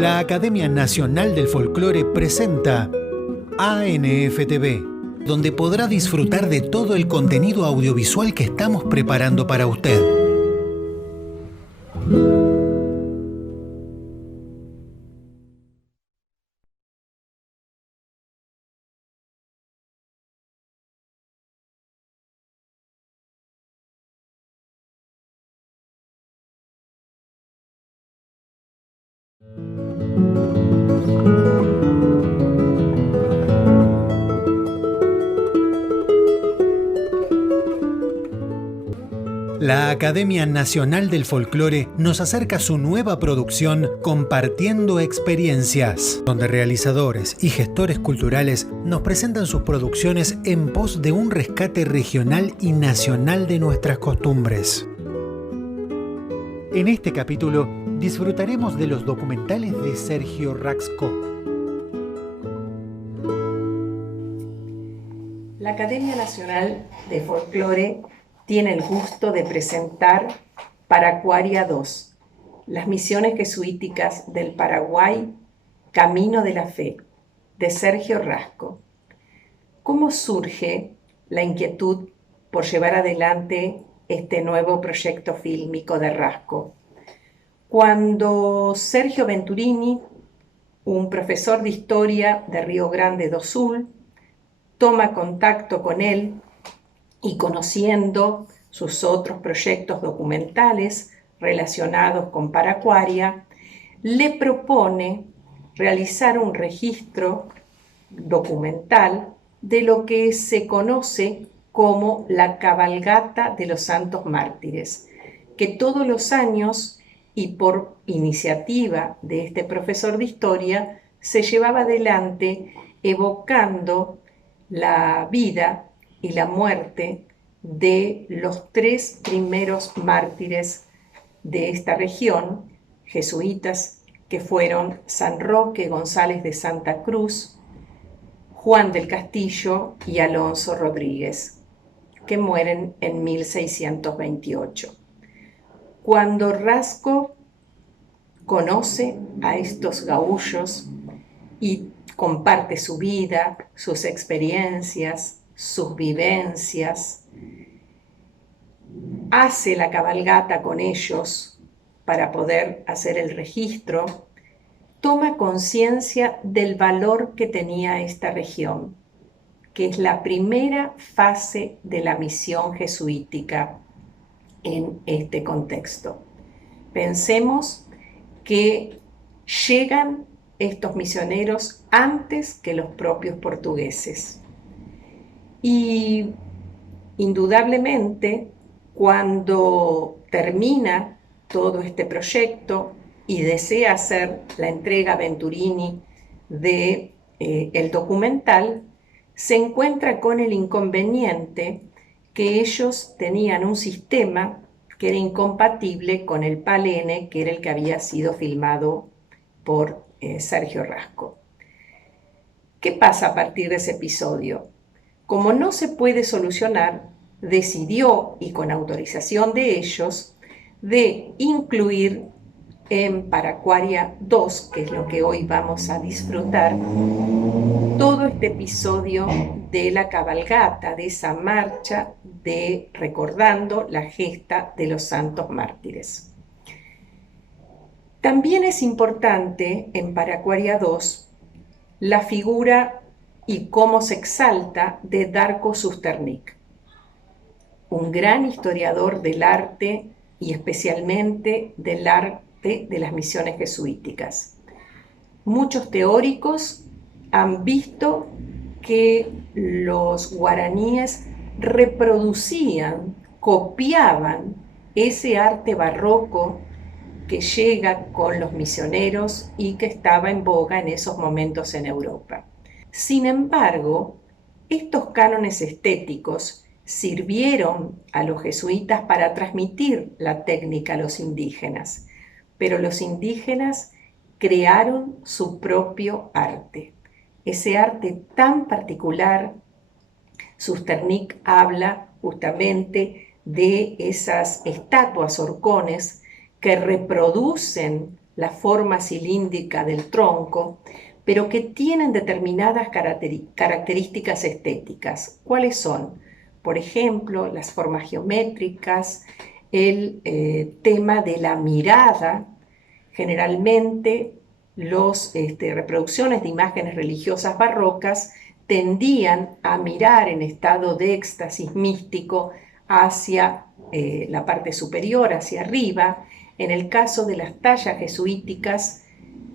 La Academia Nacional del Folclore presenta ANFTV, donde podrá disfrutar de todo el contenido audiovisual que estamos preparando para usted. La Academia Nacional del Folclore nos acerca su nueva producción Compartiendo Experiencias, donde realizadores y gestores culturales nos presentan sus producciones en pos de un rescate regional y nacional de nuestras costumbres. En este capítulo disfrutaremos de los documentales de Sergio Rasco. La Academia Nacional de Folclore tiene el gusto de presentar Paracuaria II, las misiones jesuíticas del Paraguay, Camino de la Fe, de Sergio Rasco. ¿Cómo surge la inquietud por llevar adelante este nuevo proyecto fílmico de Rasco? Cuando Sergio Venturini, un profesor de historia de Río Grande do Sul, toma contacto con él y conociendo sus otros proyectos documentales relacionados con Paracuaria, le propone realizar un registro documental de lo que se conoce como la Cabalgata de los Santos Mártires, que todos los años y por iniciativa de este profesor de historia se llevaba adelante evocando la vida y la muerte de los tres primeros mártires de esta región, jesuitas, que fueron San Roque González de Santa Cruz, Juan del Castillo y Alonso Rodríguez, que mueren en 1628. Cuando Rasco conoce a estos gaullos y comparte su vida, sus experiencias, sus vivencias, hace la cabalgata con ellos para poder hacer el registro, toma conciencia del valor que tenía esta región, que es la primera fase de la misión jesuítica en este contexto. Pensemos que llegan estos misioneros antes que los propios portugueses. Y indudablemente, cuando termina todo este proyecto y desea hacer la entrega a Venturini de el documental, se encuentra con el inconveniente que ellos tenían un sistema que era incompatible con el PAL-N, que era el que había sido filmado por Sergio Rasco. ¿Qué pasa a partir de ese episodio? Como no se puede solucionar, decidió, y con autorización de ellos, de incluir en Paracuaria II, que es lo que hoy vamos a disfrutar, todo este episodio de la cabalgata, de esa marcha de recordando la gesta de los santos mártires. También es importante en Paracuaria II la figura y cómo se exalta de Darko Susternik, un gran historiador del arte y especialmente del arte de las misiones jesuíticas. Muchos teóricos han visto que los guaraníes reproducían, copiaban ese arte barroco que llega con los misioneros y que estaba en boga en esos momentos en Europa. Sin embargo, estos cánones estéticos sirvieron a los jesuitas para transmitir la técnica a los indígenas, pero los indígenas crearon su propio arte. Ese arte tan particular, Susternik habla justamente de esas estatuas horcones que reproducen la forma cilíndrica del tronco, pero que tienen determinadas características estéticas. ¿Cuáles son? Por ejemplo, las formas geométricas, el tema de la mirada. Generalmente las reproducciones de imágenes religiosas barrocas tendían a mirar en estado de éxtasis místico hacia la parte superior, hacia arriba. En el caso de las tallas jesuíticas,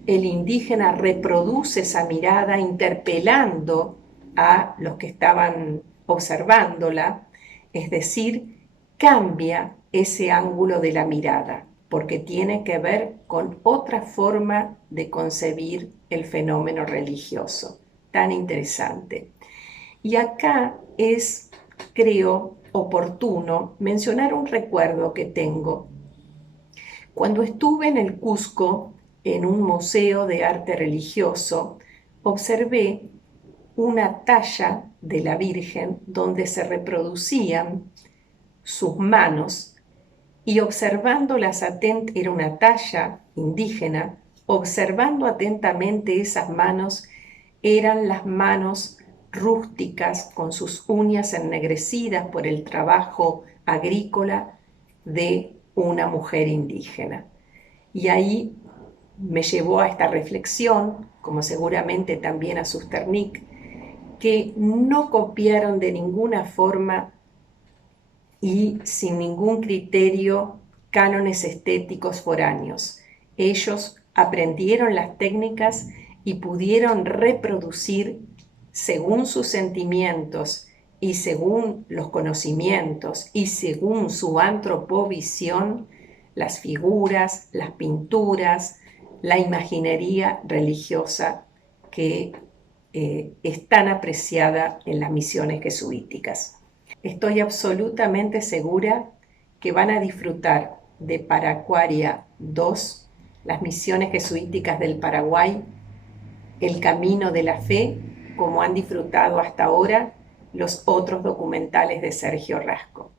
el indígena reproduce esa mirada interpelando a los que estaban observándola, es decir, cambia ese ángulo de la mirada, porque tiene que ver con otra forma de concebir el fenómeno religioso. Tan interesante. Y acá es, creo, oportuno mencionar un recuerdo que tengo. Cuando estuve en el Cusco, en un museo de arte religioso, observé una talla de la Virgen donde se reproducían sus manos y observándolas atentamente, era una talla indígena, observando atentamente esas manos, eran las manos rústicas con sus uñas ennegrecidas por el trabajo agrícola de una mujer indígena. Y ahí me llevó a esta reflexión, como seguramente también a Susternik, que no copiaron de ninguna forma y sin ningún criterio cánones estéticos foráneos. Ellos aprendieron las técnicas y pudieron reproducir según sus sentimientos y según los conocimientos y según su antropovisión las figuras, las pinturas, la imaginería religiosa que es tan apreciada en las misiones jesuíticas. Estoy absolutamente segura que van a disfrutar de Paracuaria 2, las misiones jesuíticas del Paraguay, el camino de la fe, como han disfrutado hasta ahora los otros documentales de Sergio Rasco.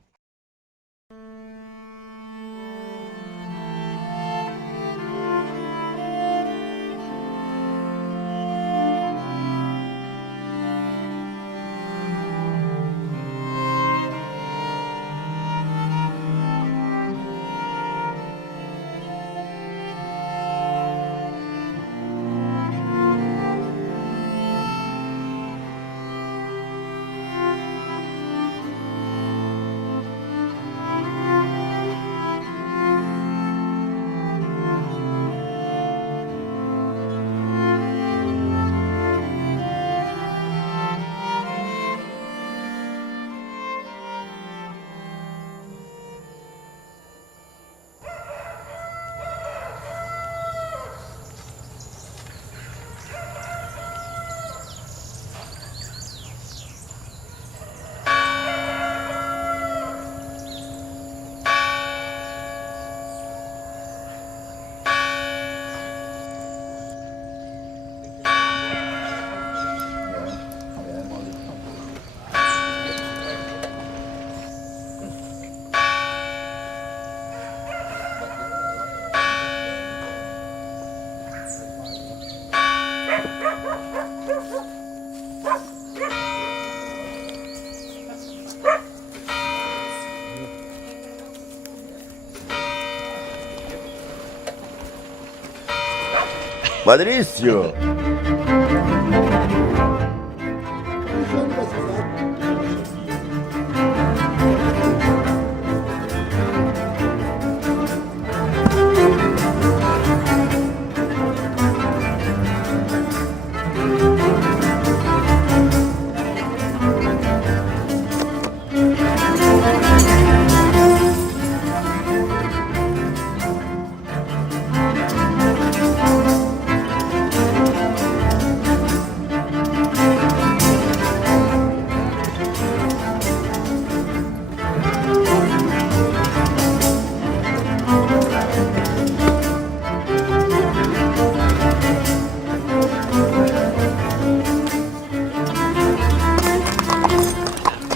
Patricio.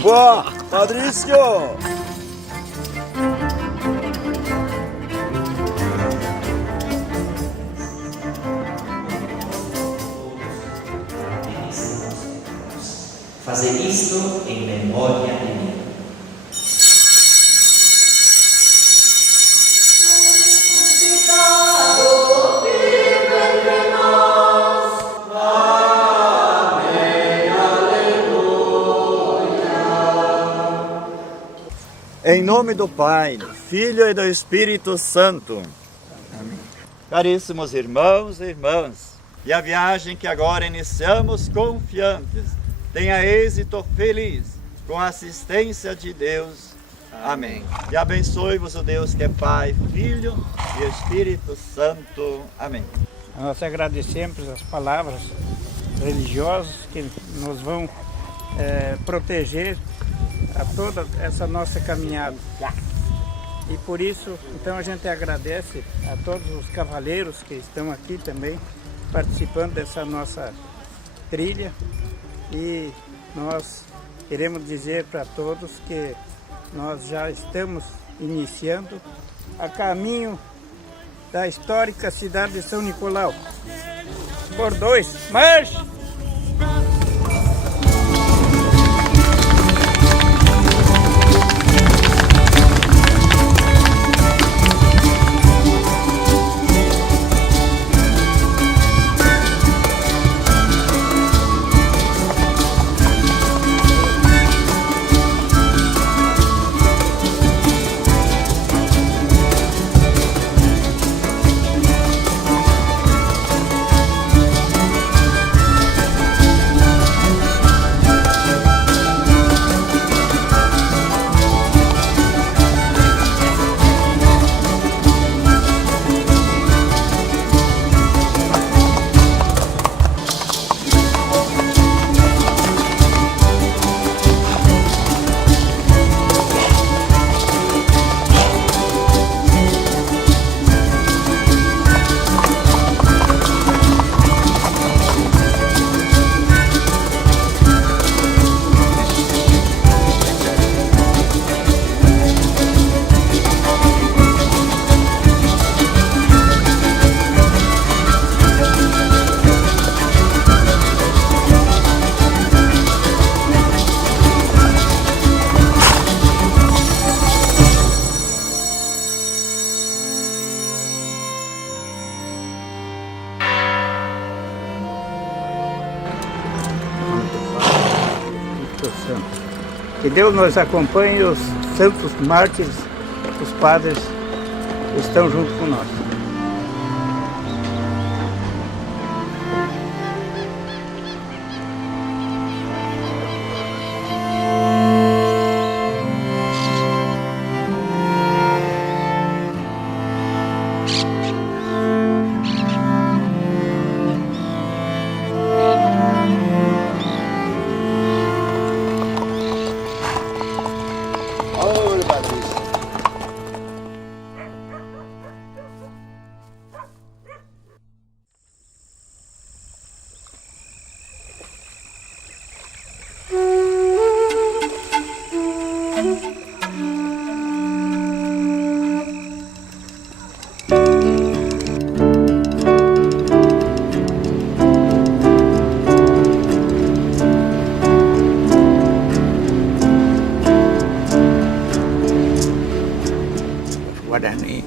¡Buah! ¡Patricio! Fazer isto em memória de mim. Em nome do Pai, do Filho e do Espírito Santo. Amém. Caríssimos irmãos e irmãs, e a viagem que agora iniciamos confiantes tenha êxito feliz, com a assistência de Deus. Amém. E abençoe-vos o Deus que é Pai, Filho e Espírito Santo. Amém. Nós agradecemos as palavras religiosas que nos vão proteger a toda essa nossa caminhada. E por isso, então, a gente agradece a todos os cavaleiros que estão aqui também, participando dessa nossa trilha. E nós queremos dizer para todos que nós já estamos iniciando a caminho da histórica cidade de São Nicolau. Por 2, marche! Que Deus nos acompanhe, os santos mártires, os padres estão junto com nós. Guaraní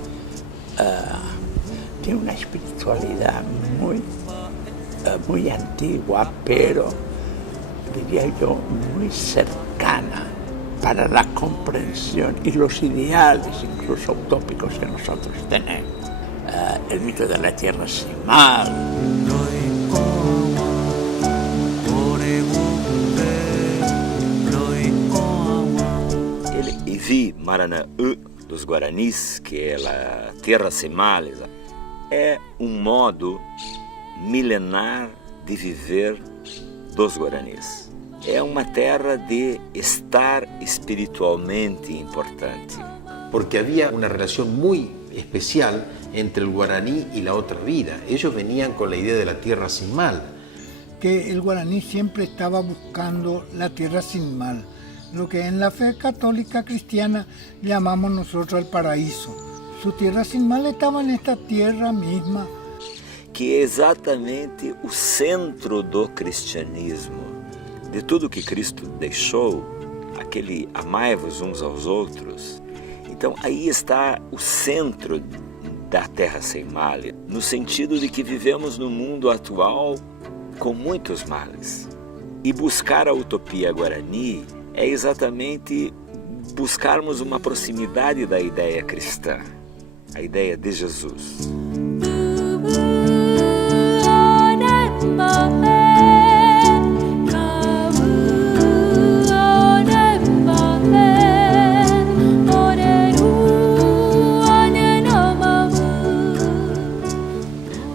tiene una espiritualidad muy antigua, pero diría yo muy cercana para la comprensión y los ideales, incluso utópicos, que nosotros tenemos. El mito de la tierra sin mal. El Ivi Maranaú dos Guaranis, que é a Terra Sem Males, é modo milenar de viver dos Guaranis. É uma terra de estar espiritualmente importante. Porque había una relación muy especial entre el guaraní y la otra vida. Ellos venían con la idea de la tierra sin mal. Que el guaraní siempre estaba buscando la tierra sin mal, lo que en la fe católica cristiana llamamos nosotros el paraíso. Su tierra sin mal estaba en esta tierra misma. Que é exatamente o centro do cristianismo, de tudo que Cristo deixou, aquele amai-vos uns aos outros. Então aí está o centro da Terra Sem Males, no sentido de que vivemos no mundo atual com muitos males. E buscar a utopia guarani é exatamente buscarmos uma proximidade da ideia cristã, a ideia de Jesus.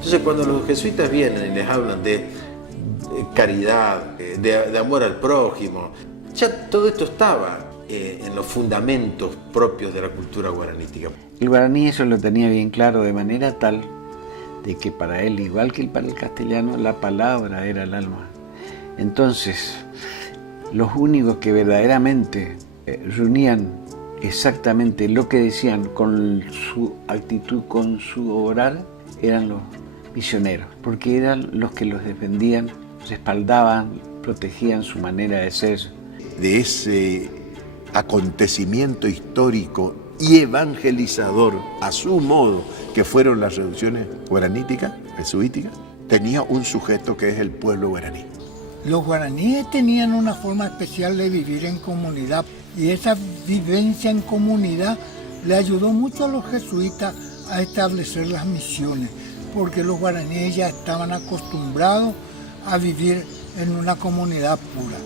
Entonces, cuando los jesuitas vienen y les hablan de caridad, de amor al prójimo, ya todo esto estaba en los fundamentos propios de la cultura guaranítica. El guaraní eso lo tenía bien claro, de manera tal de que para él, igual que para el castellano, la palabra era el alma. Entonces, los únicos que verdaderamente reunían exactamente lo que decían con su actitud, con su obrar, eran los misioneros, porque eran los que los defendían, respaldaban, protegían su manera de ser. De ese acontecimiento histórico y evangelizador a su modo que fueron las reducciones guaraníticas, jesuíticas, tenía un sujeto que es el pueblo guaraní. Los guaraníes tenían una forma especial de vivir en comunidad y esa vivencia en comunidad le ayudó mucho a los jesuitas a establecer las misiones, porque los guaraníes ya estaban acostumbrados a vivir en una comunidad pura.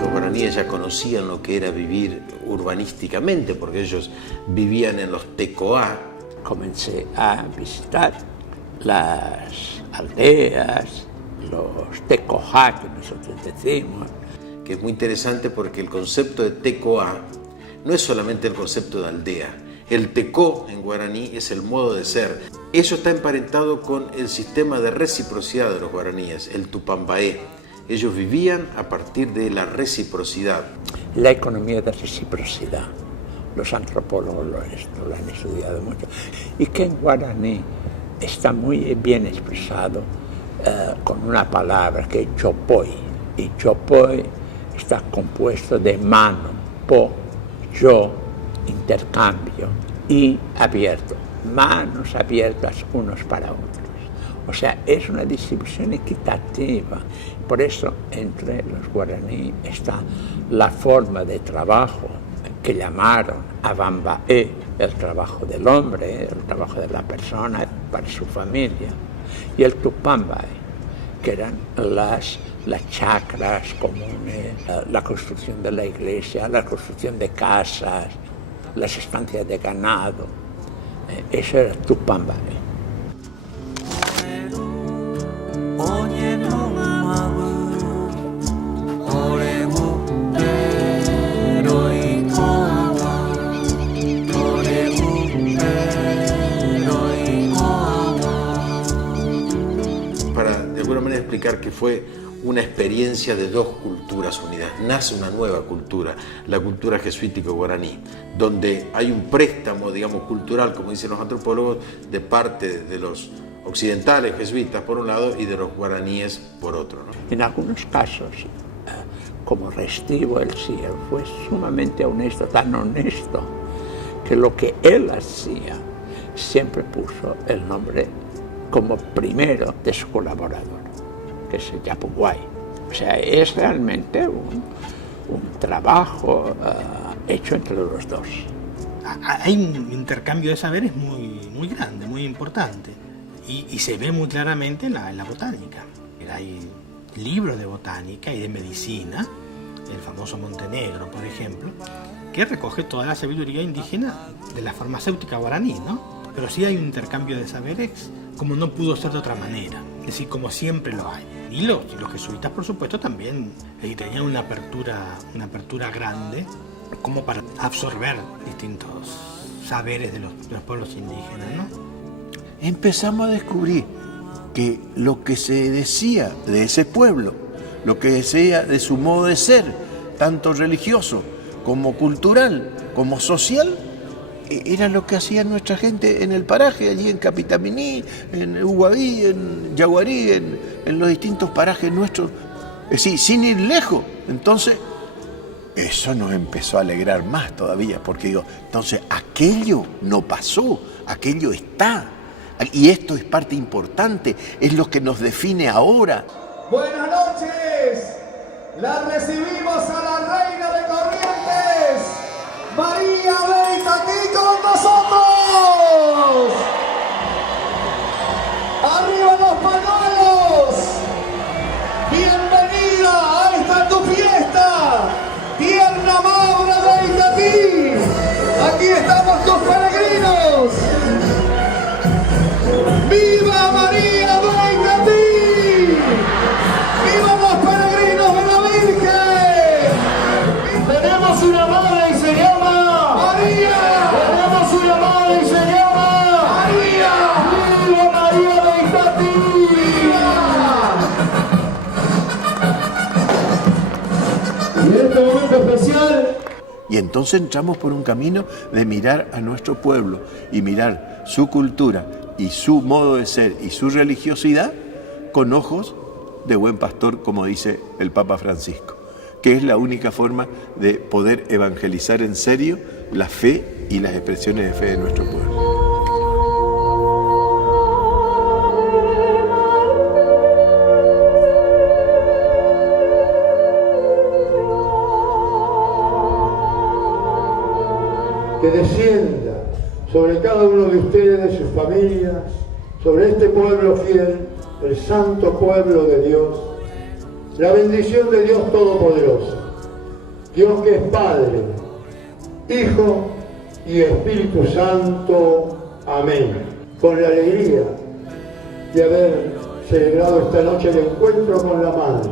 Los guaraníes ya conocían lo que era vivir urbanísticamente, porque ellos vivían en los tecoá. Comencé a visitar las aldeas, los tecoá que nosotros decimos. Que es muy interesante porque el concepto de tecoá no es solamente el concepto de aldea. El tecó en guaraní es el modo de ser. Eso está emparentado con el sistema de reciprocidad de los guaraníes, el tupambaé. Ellos vivían a partir de la reciprocidad. La economía de reciprocidad. Los antropólogos lo han estudiado mucho. Y que en guaraní está muy bien expresado con una palabra que es chopoy. Y chopoy está compuesto de mano, po, yo, intercambio y abierto. Manos abiertas unos para otros. O sea, es una distribución equitativa. Por eso, entre los guaraní está la forma de trabajo que llamaron avambaé, el trabajo del hombre, el trabajo de la persona para su familia, y el tupambaé, que eran las chacras comunes, la construcción de la iglesia, la construcción de casas, las estancias de ganado. Eso era tupambaé. Explicar que fue una experiencia de dos culturas unidas. Nace una nueva cultura, la cultura jesuítico-guaraní, donde hay un préstamo, digamos, cultural, como dicen los antropólogos, de parte de los occidentales jesuitas por un lado y de los guaraníes por otro, ¿no? En algunos casos, como Restivo, él sí fue sumamente honesto, tan honesto, que lo que él hacía siempre puso el nombre como primero de su colaborador, que es Yapuguay. O sea, es realmente un trabajo hecho entre los dos. Hay un intercambio de saberes muy grande, muy importante, y se ve muy claramente en la botánica. Hay libros de botánica y de medicina, el famoso Montenegro, por ejemplo, que recoge toda la sabiduría indígena de la farmacéutica guaraní, ¿no? Pero sí hay un intercambio de saberes como no pudo ser de otra manera, es decir, como siempre lo hay. Y los jesuitas, por supuesto, también tenían una apertura grande como para absorber distintos saberes de los pueblos indígenas, ¿no? Empezamos a descubrir que lo que se decía de ese pueblo, lo que decía de su modo de ser, tanto religioso como cultural, como social, era lo que hacía nuestra gente en el paraje, allí en Capitaminí, en Uguaví, en Yaguarí, en los distintos parajes nuestros, es decir, sin ir lejos. Entonces, eso nos empezó a alegrar más todavía, porque digo, entonces aquello no pasó, aquello está. Y esto es parte importante, es lo que nos define ahora. Buenas noches, la recibimos a la reina de Corrientes, María Beita, aquí con nosotros. ¡Arriba los pañuelos! ¡Bienvenida a esta tu fiesta! ¡Tierna Madre Beita, aquí! ¡Aquí estamos tus peregrinos! ¡Viva María Beita! ¡Viva los peregrinos de la Virgen! Tenemos una madre y se llama María. Tenemos una madre y se llama María. ¡Viva María Beita! ¡Viva! Y en este momento especial. Y entonces entramos por un camino de mirar a nuestro pueblo y mirar su cultura y su modo de ser y su religiosidad con ojos de buen pastor, como dice el Papa Francisco, que es la única forma de poder evangelizar en serio la fe y las expresiones de fe de nuestro pueblo. Que descienda sobre cada uno de ustedes, sus familias, sobre este pueblo fiel, el santo pueblo de Dios, la bendición de Dios Todopoderoso, Dios que es Padre, Hijo y Espíritu Santo. Amén. Con la alegría de haber celebrado esta noche el encuentro con la Madre,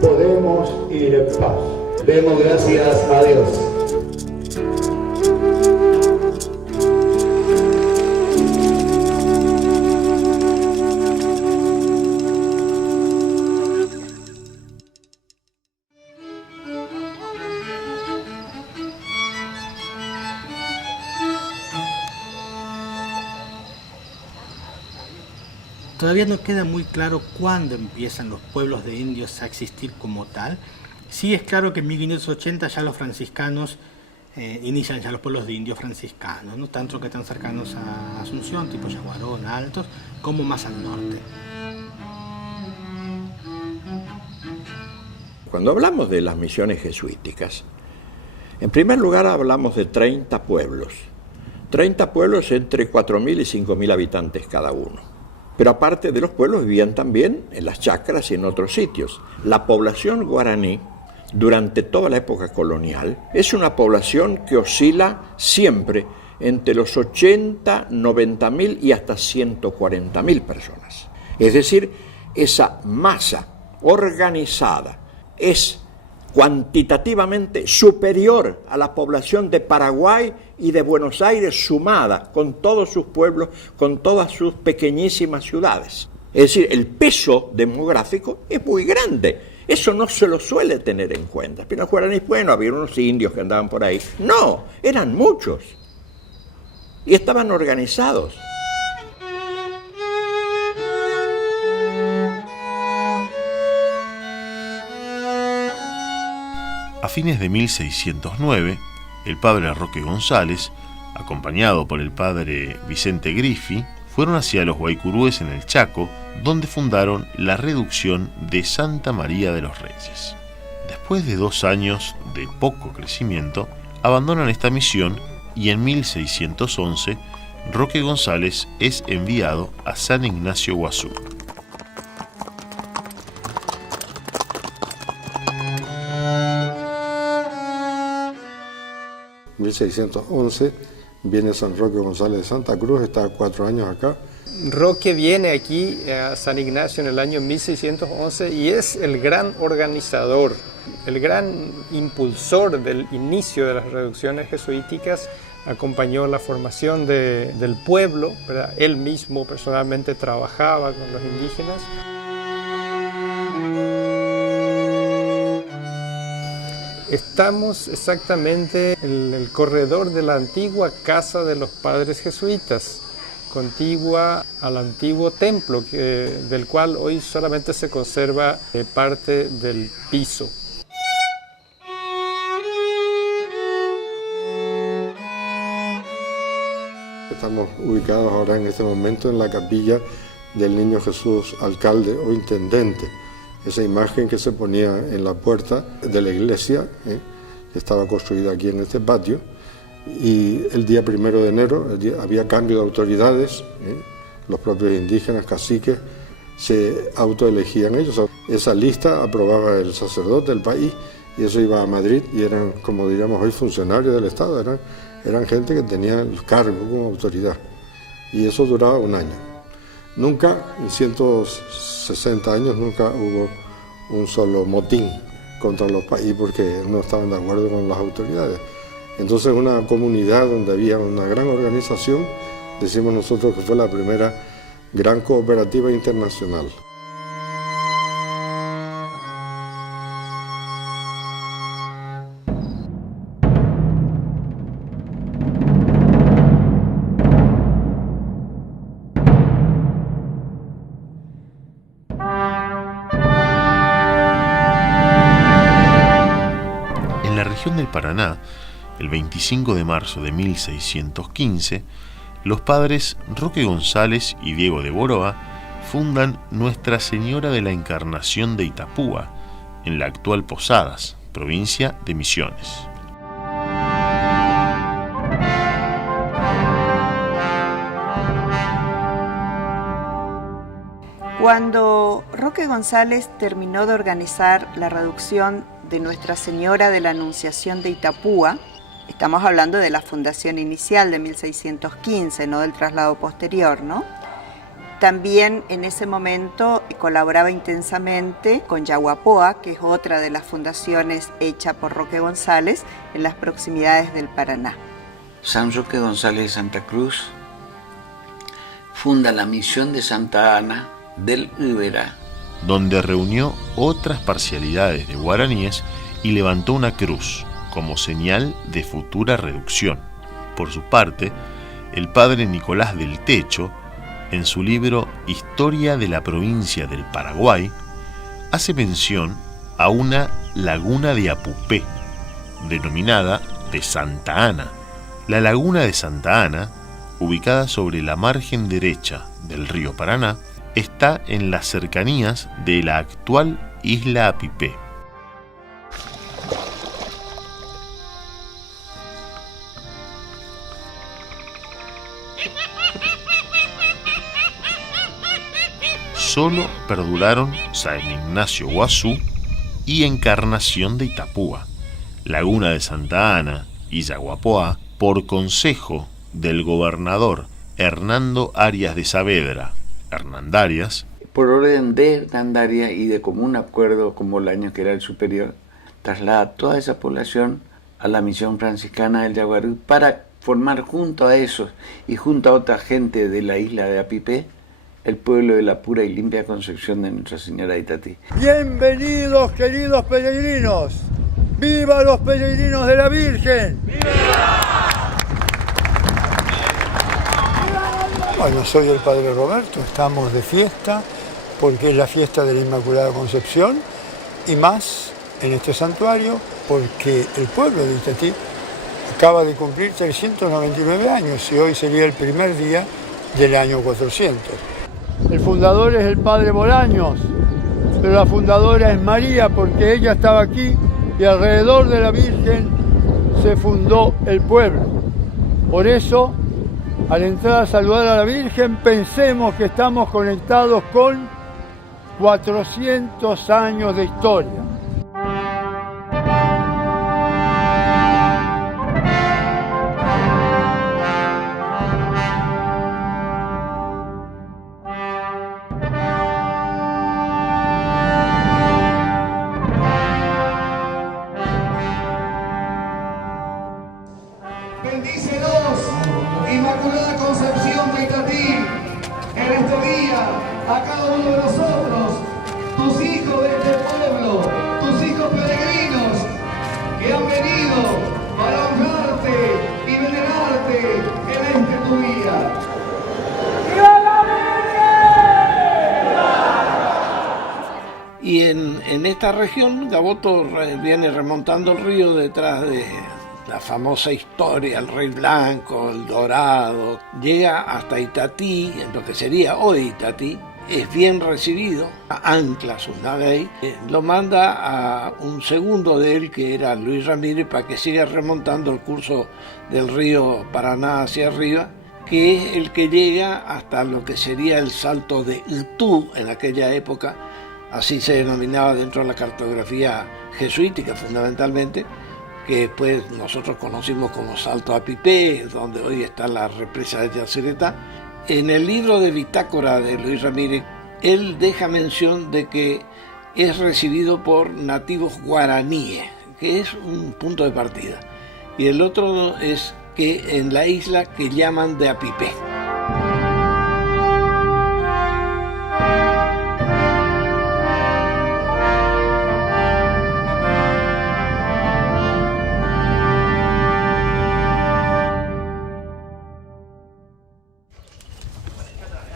podemos ir en paz. Demos gracias a Dios. Todavía no queda muy claro cuándo empiezan los pueblos de indios a existir como tal. Sí es claro que en 1580 ya los franciscanos inician ya los pueblos de indios franciscanos, ¿no? Tanto que están cercanos a Asunción, tipo Yaguarón, Altos, como más al norte. Cuando hablamos de las misiones jesuíticas, en primer lugar hablamos de 30 pueblos. 30 pueblos entre 4.000 y 5.000 habitantes cada uno. Pero aparte de los pueblos vivían también en las chacras y en otros sitios. La población guaraní, durante toda la época colonial, es una población que oscila siempre entre los 80, 90.000 y hasta 140.000 personas. Es decir, esa masa organizada es cuantitativamente superior a la población de Paraguay y de Buenos Aires sumada, con todos sus pueblos, con todas sus pequeñísimas ciudades. Es decir, el peso demográfico es muy grande. Eso no se lo suele tener en cuenta. Pero los guaraníes, bueno, había unos indios que andaban por ahí. No, eran muchos. Y estaban organizados. A fines de 1609, el padre Roque González, acompañado por el padre Vicente Griffi, fueron hacia los Guaycurúes en el Chaco, donde fundaron la reducción de Santa María de los Reyes. Después de 2 años de poco crecimiento, abandonan esta misión y en 1611 Roque González es enviado a San Ignacio Guazú. En 1611 viene San Roque González de Santa Cruz, está 4 años acá. Roque viene aquí a San Ignacio en el año 1611 y es el gran organizador, el gran impulsor del inicio de las reducciones jesuíticas. Acompañó la formación del pueblo, ¿verdad? Él mismo personalmente trabajaba con los indígenas. Estamos exactamente en el corredor de la antigua casa de los padres jesuitas, contigua al antiguo templo, del cual hoy solamente se conserva parte del piso. Estamos ubicados ahora en este momento en la capilla del Niño Jesús, alcalde o intendente. Esa imagen que se ponía en la puerta de la iglesia, que estaba construida aquí en este patio, y el día 1 de enero había cambio de autoridades, los propios indígenas, caciques, se autoelegían ellos. Esa lista aprobaba el sacerdote del país y eso iba a Madrid y eran, como diríamos hoy, funcionarios del Estado, eran gente que tenía el cargo como autoridad y eso duraba un año. Nunca, en 160 años, nunca hubo un solo motín contra los países porque no estaban de acuerdo con las autoridades. Entonces una comunidad donde había una gran organización, decimos nosotros que fue la primera gran cooperativa internacional. En la región del Paraná, el 25 de marzo de 1615, los padres Roque González y Diego de Boroa fundan Nuestra Señora de la Encarnación de Itapúa, en la actual Posadas, provincia de Misiones. Cuando Roque González terminó de organizar la reducción de Nuestra Señora de la Anunciación de Itapúa, estamos hablando de la fundación inicial de 1615, no del traslado posterior, ¿no? También en ese momento colaboraba intensamente con Yaguapoa, que es otra de las fundaciones hecha por Roque González en las proximidades del Paraná. San Roque González de Santa Cruz funda la misión de Santa Ana del Iberá, donde reunió otras parcialidades de guaraníes y levantó una cruz como señal de futura reducción. Por su parte, el padre Nicolás del Techo, en su libro Historia de la provincia del Paraguay, hace mención a una laguna de Apupé, denominada de Santa Ana. La laguna de Santa Ana, ubicada sobre la margen derecha del río Paraná, está en las cercanías de la actual isla Apipé. Solo perduraron San Ignacio Guazú y Encarnación de Itapúa, Laguna de Santa Ana y Yaguapoa, por consejo del gobernador Hernando Arias de Saavedra, Hernandarias, por orden de Hernandarias y de común acuerdo con Bolaños, que era el superior, traslada toda esa población a la misión franciscana del Yaguarú para formar junto a esos y junto a otra gente de la isla de Apipé el pueblo de la pura y limpia Concepción de Nuestra Señora de Itatí. Bienvenidos, queridos peregrinos. ¡Viva los peregrinos de la Virgen! ¡Viva! Bueno, soy el Padre Roberto, estamos de fiesta porque es la fiesta de la Inmaculada Concepción y más en este santuario porque el pueblo de Itatí acaba de cumplir 399 años y hoy sería el primer día del año 400. El fundador es el Padre Bolaños, pero la fundadora es María porque ella estaba aquí y alrededor de la Virgen se fundó el pueblo. Por eso, al entrar a saludar a la Virgen, pensemos que estamos conectados con 400 años de historia. Bendícenos, Inmaculada Concepción de Itatí, en este día, a cada uno de nosotros, tus hijos de este pueblo, tus hijos peregrinos, que han venido para honrarte y venerarte en este tu día. ¡Viva la Virgen! Y en esta región, Gaboto viene remontando el río detrás de la famosa historia, el Rey Blanco, el Dorado, llega hasta Itatí, en lo que sería hoy Itatí, es bien recibido, ancla sus naves ahí, lo manda a un segundo de él, que era Luis Ramírez, para que siga remontando el curso del río Paraná hacia arriba, que es el que llega hasta lo que sería el Salto de Itú en aquella época, así se denominaba dentro de la cartografía jesuítica fundamentalmente, que después nosotros conocimos como Salto a Pipé, donde hoy está la represa de Yacyretá. En el libro de bitácora de Luis Ramírez, él deja mención de que es recibido por nativos guaraníes, que es un punto de partida. Y el otro es que en la isla que llaman de Apipé.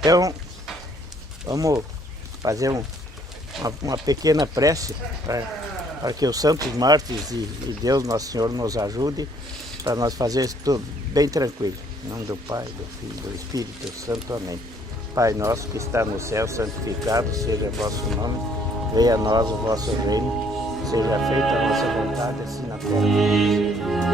Então, vamos fazer uma pequena prece para que os santos mártires e Deus Nosso Senhor nos ajude para nós fazer isso tudo bem tranquilo. Em nome do Pai, do Filho e do Espírito Santo. Amém. Pai nosso que está no céu, santificado seja o vosso nome. Venha a nós o vosso reino. Seja feita a vossa vontade, assim na terra como no céu.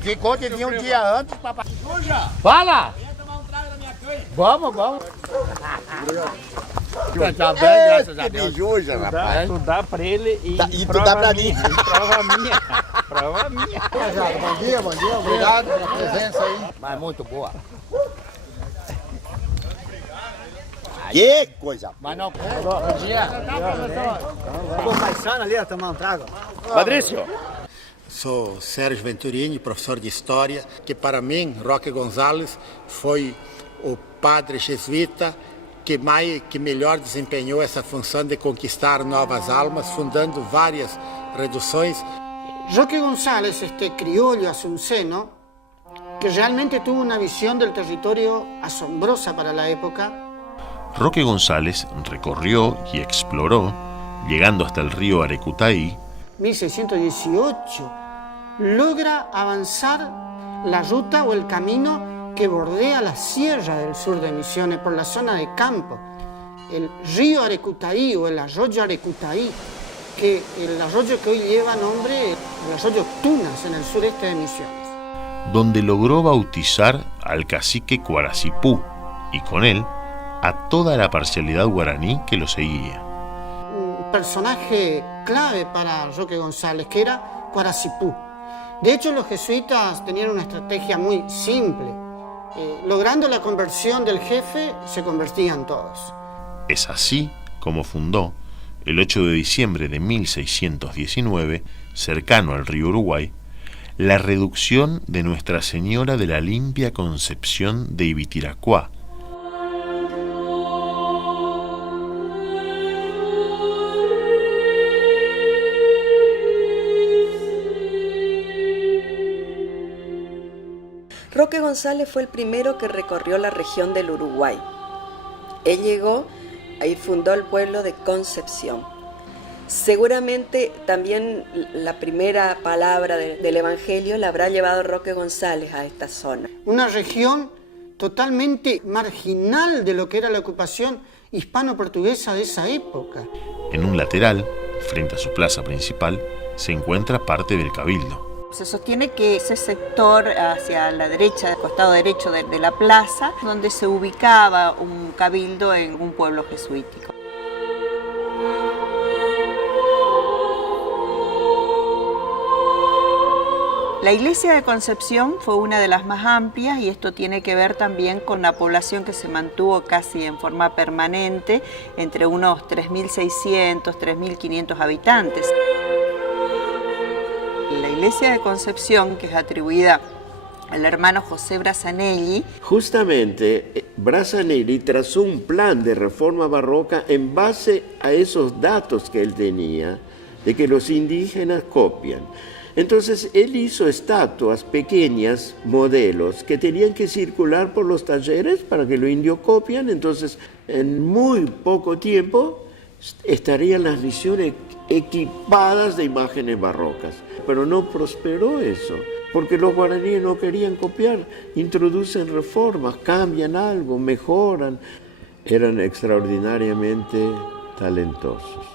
Ficou de vir um dia antes, papai. Fala! Vamos. Tá bem, graças a Deus. Juja, rapaz. Tu dá pra ele e tu dá pra mim. Prova minha. Bom dia. Obrigado pela presença aí. Mas muito boa. Que coisa! Mas não, bom dia. Pô, paisano ali, ó, tomar um trago. Patrício. Sou Sérgio Venturini, professor de História, que para mim, Roque Gonzalez foi o padre jesuíta que melhor desempenhou essa função de conquistar novas almas, fundando várias reduções. Roque González, este criollo asunceno, que realmente tuvo una visión del territorio asombrosa para la época. Roque González recorrió y exploró, llegando hasta el río Arecutaí. 1618, logra avanzar la ruta o el camino que bordea la sierra del sur de Misiones por la zona de campo. El río Arecutaí o el arroyo Arecutaí, que el arroyo que hoy lleva nombre, el arroyo Tunas en el sureste de Misiones. Donde logró bautizar al cacique Cuaracipú y con él a toda la parcialidad guaraní que lo seguía. Un personaje clave para Roque González, que era Cuaracipú. De hecho, los jesuitas tenían una estrategia muy simple. Logrando la conversión del jefe, se convertían todos. Es así como fundó, el 8 de diciembre de 1619, cercano al río Uruguay, la reducción de Nuestra Señora de la Limpia Concepción de Ibitiracuá. Roque González fue el primero que recorrió la región del Uruguay. Él llegó y fundó el pueblo de Concepción. Seguramente también la primera palabra del Evangelio la habrá llevado Roque González a esta zona. Una región totalmente marginal de lo que era la ocupación hispano-portuguesa de esa época. En un lateral, frente a su plaza principal, se encuentra parte del cabildo. Se sostiene que ese sector hacia la derecha, el costado derecho de la plaza, donde se ubicaba un cabildo en un pueblo jesuítico. La iglesia de Concepción fue una de las más amplias y esto tiene que ver también con la población que se mantuvo casi en forma permanente, entre unos 3.600, 3.500 habitantes. La iglesia de Concepción, que es atribuida al hermano José Brassanelli. Justamente, Brassanelli trazó un plan de reforma barroca en base a esos datos que él tenía, de que los indígenas copian. Entonces, él hizo estatuas pequeñas, modelos, que tenían que circular por los talleres para que los indios copian. Entonces, en muy poco tiempo, estarían las misiones equipadas de imágenes barrocas. Pero no prosperó eso, porque los guaraníes no querían copiar, introducen reformas, cambian algo, mejoran. Eran extraordinariamente talentosos.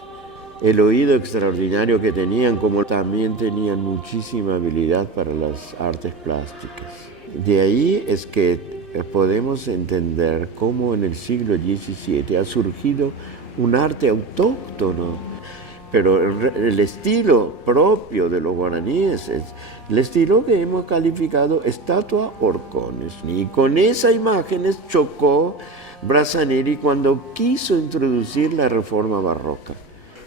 El oído extraordinario que tenían, como también tenían muchísima habilidad para las artes plásticas. De ahí es que podemos entender cómo en el siglo XVII ha surgido un arte autóctono, pero el estilo propio de los guaraníes es el estilo que hemos calificado estatua horcones. Y con esas imágenes chocó Brassanelli cuando quiso introducir la reforma barroca.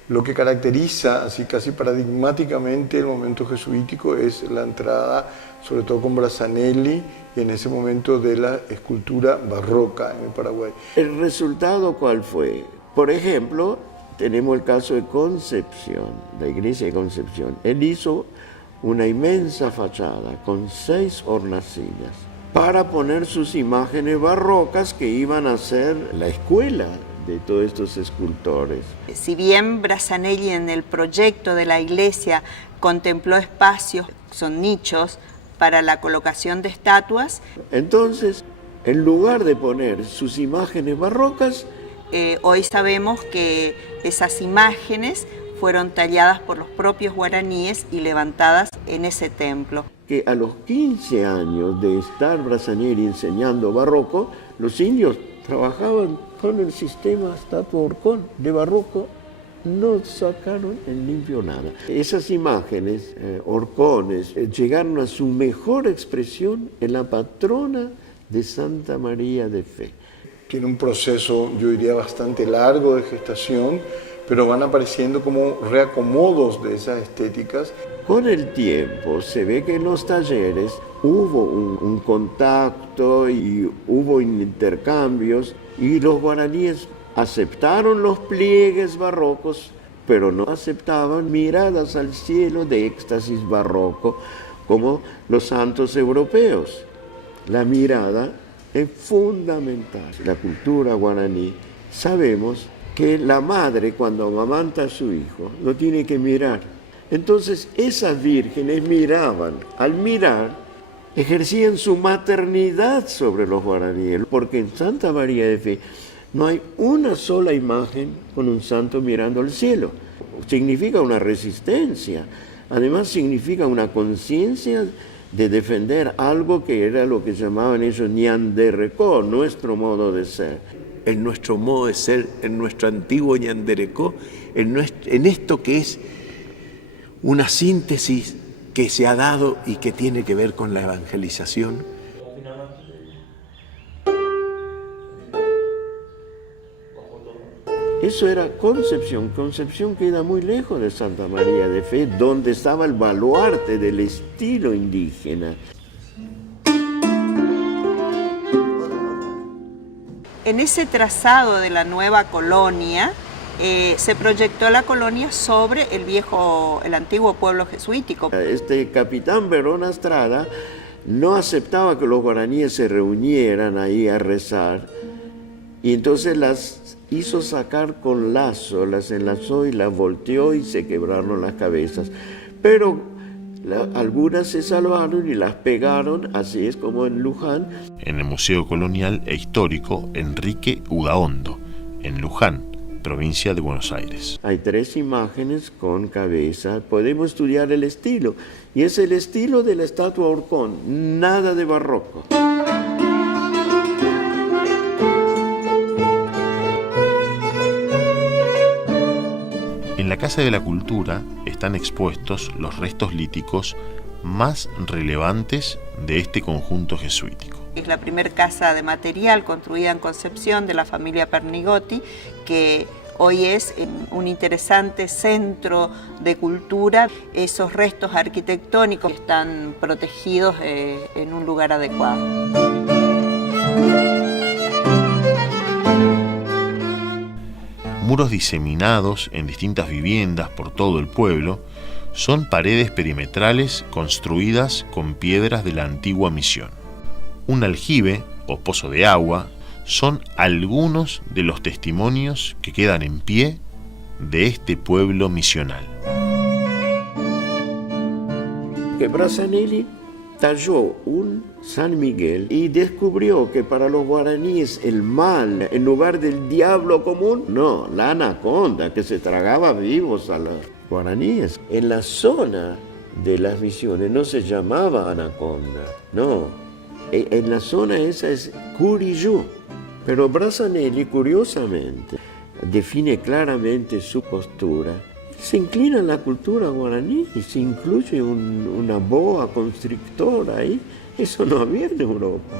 Lo que caracteriza así casi paradigmáticamente el momento jesuítico es la entrada, sobre todo con Brassanelli, en ese momento de la escultura barroca en el Paraguay. ¿El resultado cuál fue? Por ejemplo, tenemos el caso de Concepción, la iglesia de Concepción. Él hizo una inmensa fachada con 6 hornacinas para poner sus imágenes barrocas que iban a ser la escuela de todos estos escultores. Si bien Brassanelli en el proyecto de la iglesia contempló espacios, son nichos, para la colocación de estatuas. Entonces, en lugar de poner sus imágenes barrocas, hoy sabemos que esas imágenes fueron talladas por los propios guaraníes y levantadas en ese templo. Que a los 15 años de estar Brassanelli enseñando barroco, los indios trabajaban con el sistema estatua horcón de barroco, no sacaron en limpio nada. Esas imágenes, horcones, llegaron a su mejor expresión en la patrona de Santa María de Fe. Tiene un proceso, yo diría, bastante largo de gestación, pero van apareciendo como reacomodos de esas estéticas. Con el tiempo se ve que en los talleres hubo un contacto y hubo intercambios y los guaraníes aceptaron los pliegues barrocos, pero no aceptaban miradas al cielo de éxtasis barroco como los santos europeos. La mirada es fundamental. La cultura guaraní, sabemos que la madre cuando amamanta a su hijo lo tiene que mirar. Entonces esas vírgenes miraban, al mirar ejercían su maternidad sobre los guaraníes, porque en Santa María de Fe no hay una sola imagen con un santo mirando al cielo. Significa una resistencia, además significa una conciencia de defender algo que era lo que llamaban ellos ñanderecó, nuestro modo de ser. En nuestro modo de ser, en nuestro antiguo ñanderecó, en esto que es una síntesis que se ha dado y que tiene que ver con la evangelización. Eso era Concepción. Concepción queda muy lejos de Santa María de Fe, donde estaba el baluarte del estilo indígena. En ese trazado de la nueva colonia, se proyectó la colonia sobre el antiguo pueblo jesuítico. Este capitán Verón Astrada no aceptaba que los guaraníes se reunieran ahí a rezar, y entonces las hizo sacar con lazo, las enlazó y las volteó y se quebraron las cabezas. Pero algunas se salvaron y las pegaron, así es como en Luján. En el Museo Colonial e Histórico Enrique Udaondo, en Luján, provincia de Buenos Aires. Hay 3 imágenes con cabeza. Podemos estudiar el estilo, y es el estilo de la estatua horcón, nada de barroco. En la Casa de la Cultura están expuestos los restos líticos más relevantes de este conjunto jesuítico. Es la primera casa de material construida en Concepción de la familia Pernigotti, que hoy es un interesante centro de cultura. Esos restos arquitectónicos están protegidos en un lugar adecuado. Muros diseminados en distintas viviendas por todo el pueblo son paredes perimetrales construidas con piedras de la antigua misión. Un aljibe o pozo de agua son algunos de los testimonios que quedan en pie de este pueblo misional. Que Brassanelli talló un San Miguel y descubrió que para los guaraníes el mal, en lugar del diablo común, no, la anaconda que se tragaba vivos a los guaraníes. En la zona de las misiones no se llamaba anaconda, no. En la zona esa es Curiyú. Pero Brassanelli, curiosamente, define claramente su postura. Se inclina en la cultura guaraní y se incluye una boa constrictora ahí. Eso no había en Europa.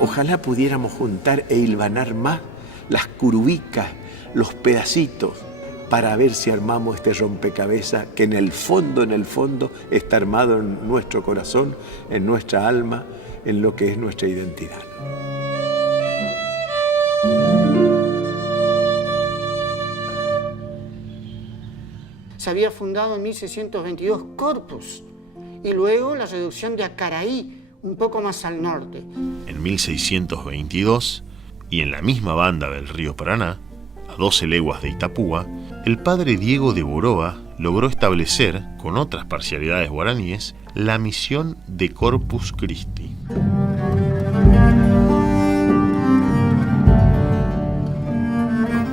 Ojalá pudiéramos juntar e hilvanar más las curubicas, los pedacitos, para ver si armamos este rompecabezas que en el fondo está armado en nuestro corazón, en nuestra alma, en lo que es nuestra identidad. Se había fundado en 1622 Corpus y luego la reducción de Acaraí, un poco más al norte. En 1622, y en la misma banda del río Paraná, a 12 leguas de Itapúa, el padre Diego de Boroa logró establecer, con otras parcialidades guaraníes, la misión de Corpus Christi.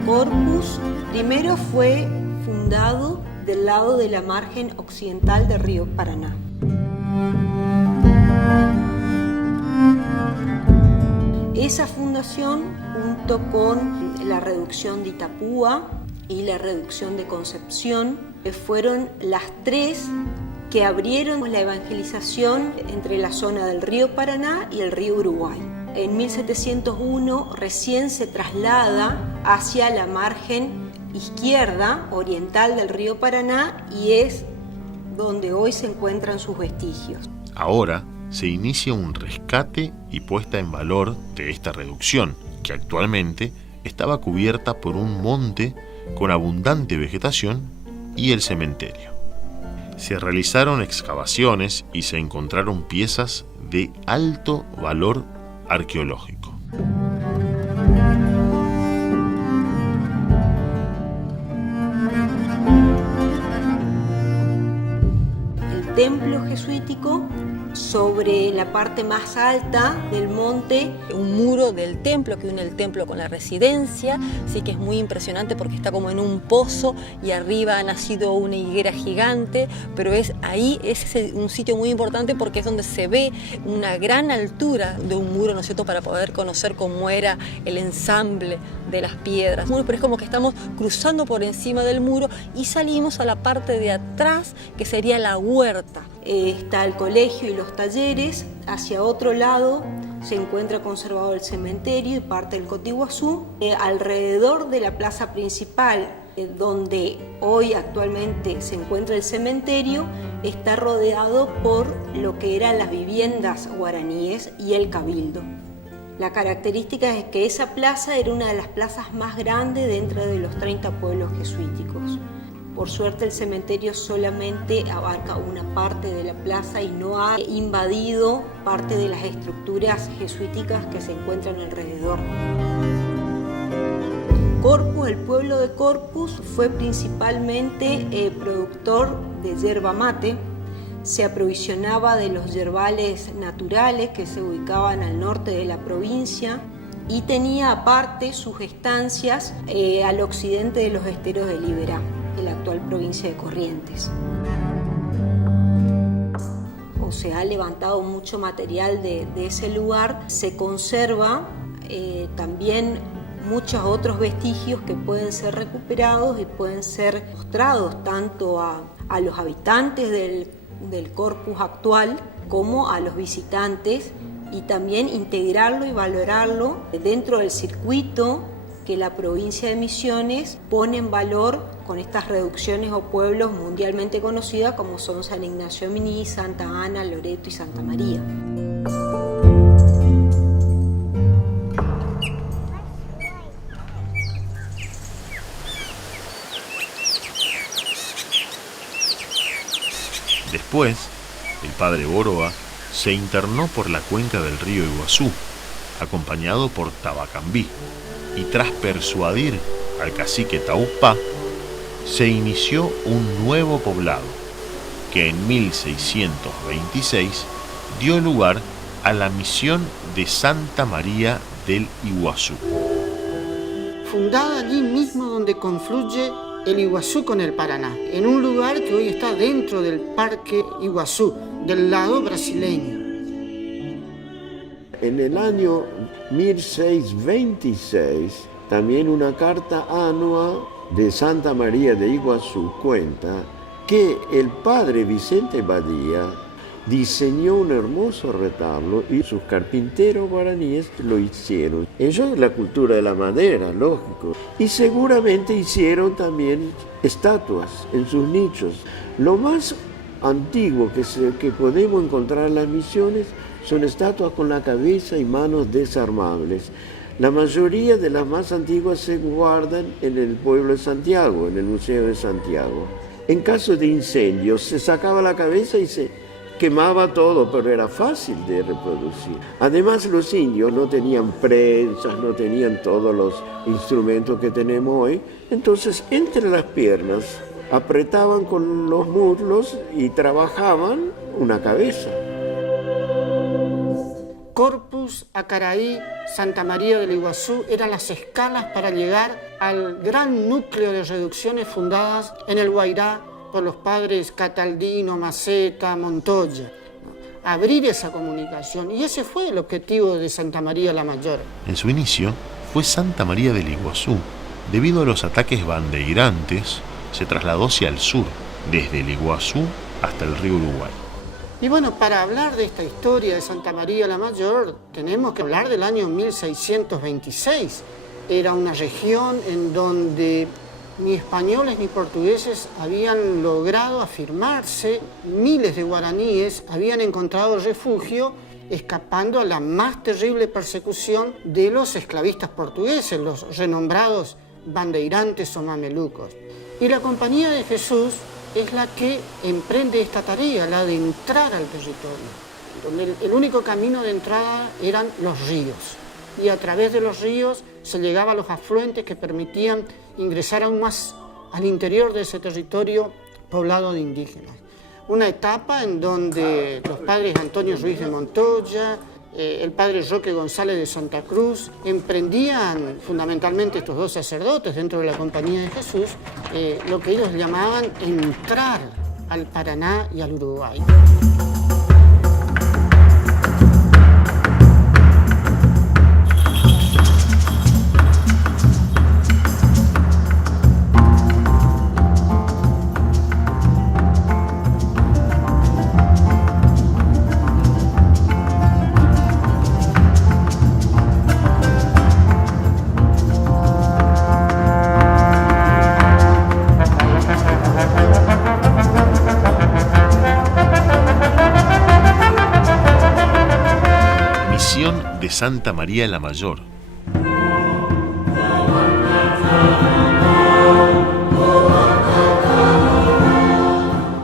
Corpus primero fue fundado del lado de la margen occidental del río Paraná. Esa fundación, junto con la reducción de Itapúa y la reducción de Concepción, fueron las tres que abrieron la evangelización entre la zona del río Paraná y el río Uruguay. En 1701 recién se traslada hacia la margen izquierda, oriental del río Paraná, y es donde hoy se encuentran sus vestigios. Ahora se inicia un rescate y puesta en valor de esta reducción, que actualmente estaba cubierta por un monte con abundante vegetación y el cementerio. Se realizaron excavaciones y se encontraron piezas de alto valor arqueológico. El templo jesuítico, sobre la parte más alta del monte, un muro del templo que une el templo con la residencia, sí que es muy impresionante porque está como en un pozo y arriba ha nacido una higuera gigante, pero es un sitio muy importante porque es donde se ve una gran altura de un muro, ¿no es cierto?, para poder conocer cómo era el ensamble de las piedras. Pero es como que estamos cruzando por encima del muro y salimos a la parte de atrás, que sería la huerta. Está el colegio y los talleres. Hacia otro lado se encuentra conservado el cementerio y parte del Cotiguazú. Alrededor de la plaza principal, donde hoy actualmente se encuentra el cementerio, está rodeado por lo que eran las viviendas guaraníes y el cabildo. La característica es que esa plaza era una de las plazas más grandes dentro de los 30 pueblos jesuíticos. Por suerte el cementerio solamente abarca una parte de la plaza y no ha invadido parte de las estructuras jesuíticas que se encuentran alrededor. Corpus, el pueblo de Corpus, fue principalmente productor de yerba mate. Se aprovisionaba de los yerbales naturales que se ubicaban al norte de la provincia y tenía aparte sus estancias al occidente de los esteros de Liberá, en la actual provincia de Corrientes. Se ha levantado mucho material de ese lugar. Se conserva también muchos otros vestigios que pueden ser recuperados y pueden ser mostrados tanto a los habitantes del corpus actual como a los visitantes, y también integrarlo y valorarlo dentro del circuito que la provincia de Misiones pone en valor con estas reducciones o pueblos mundialmente conocidas como son San Ignacio Miní, Santa Ana, Loreto y Santa María. Después, el padre Boroa se internó por la cuenca del río Iguazú, acompañado por Tabacambí, y tras persuadir al cacique Taupá, se inició un nuevo poblado, que en 1626 dio lugar a la misión de Santa María del Iguazú. Fundada allí mismo donde confluye el Iguazú con el Paraná, en un lugar que hoy está dentro del Parque Iguazú, del lado brasileño. En el año 1626, también una carta annua de Santa María de Iguazú cuenta que el padre Vicente Badía diseñó un hermoso retablo y sus carpinteros guaraníes lo hicieron. Eso es la cultura de la madera, lógico. Y seguramente hicieron también estatuas en sus nichos. Lo más antiguo que podemos encontrar en las misiones son estatuas con la cabeza y manos desarmables. La mayoría de las más antiguas se guardan en el pueblo de Santiago, en el Museo de Santiago. En caso de incendios se sacaba la cabeza y se quemaba todo, pero era fácil de reproducir. Además, los indios no tenían prensas, no tenían todos los instrumentos que tenemos hoy, entonces entre las piernas apretaban con los muslos y trabajaban una cabeza. Corpus, Acaraí, Santa María del Iguazú eran las escalas para llegar al gran núcleo de reducciones fundadas en el Guairá por los padres Cataldino, Maceta, Montoya. Abrir esa comunicación, y ese fue el objetivo de Santa María la Mayor. En su inicio fue Santa María del Iguazú. Debido a los ataques bandeirantes, se trasladó hacia el sur, desde el Iguazú hasta el río Uruguay. Y bueno, para hablar de esta historia de Santa María la Mayor, tenemos que hablar del año 1626. Era una región en donde ni españoles ni portugueses habían logrado afirmarse. Miles de guaraníes habían encontrado refugio escapando a la más terrible persecución de los esclavistas portugueses, los renombrados bandeirantes o mamelucos. Y la Compañía de Jesús es la que emprende esta tarea, la de entrar al territorio, donde el único camino de entrada eran los ríos. Y a través de los ríos se llegaba a los afluentes que permitían ingresar aún más al interior de ese territorio poblado de indígenas. Una etapa en donde los padres Antonio Ruiz de Montoya, el padre Roque González de Santa Cruz, emprendían, fundamentalmente estos dos sacerdotes dentro de la Compañía de Jesús, lo que ellos llamaban entrar al Paraná y al Uruguay. De Santa María la Mayor.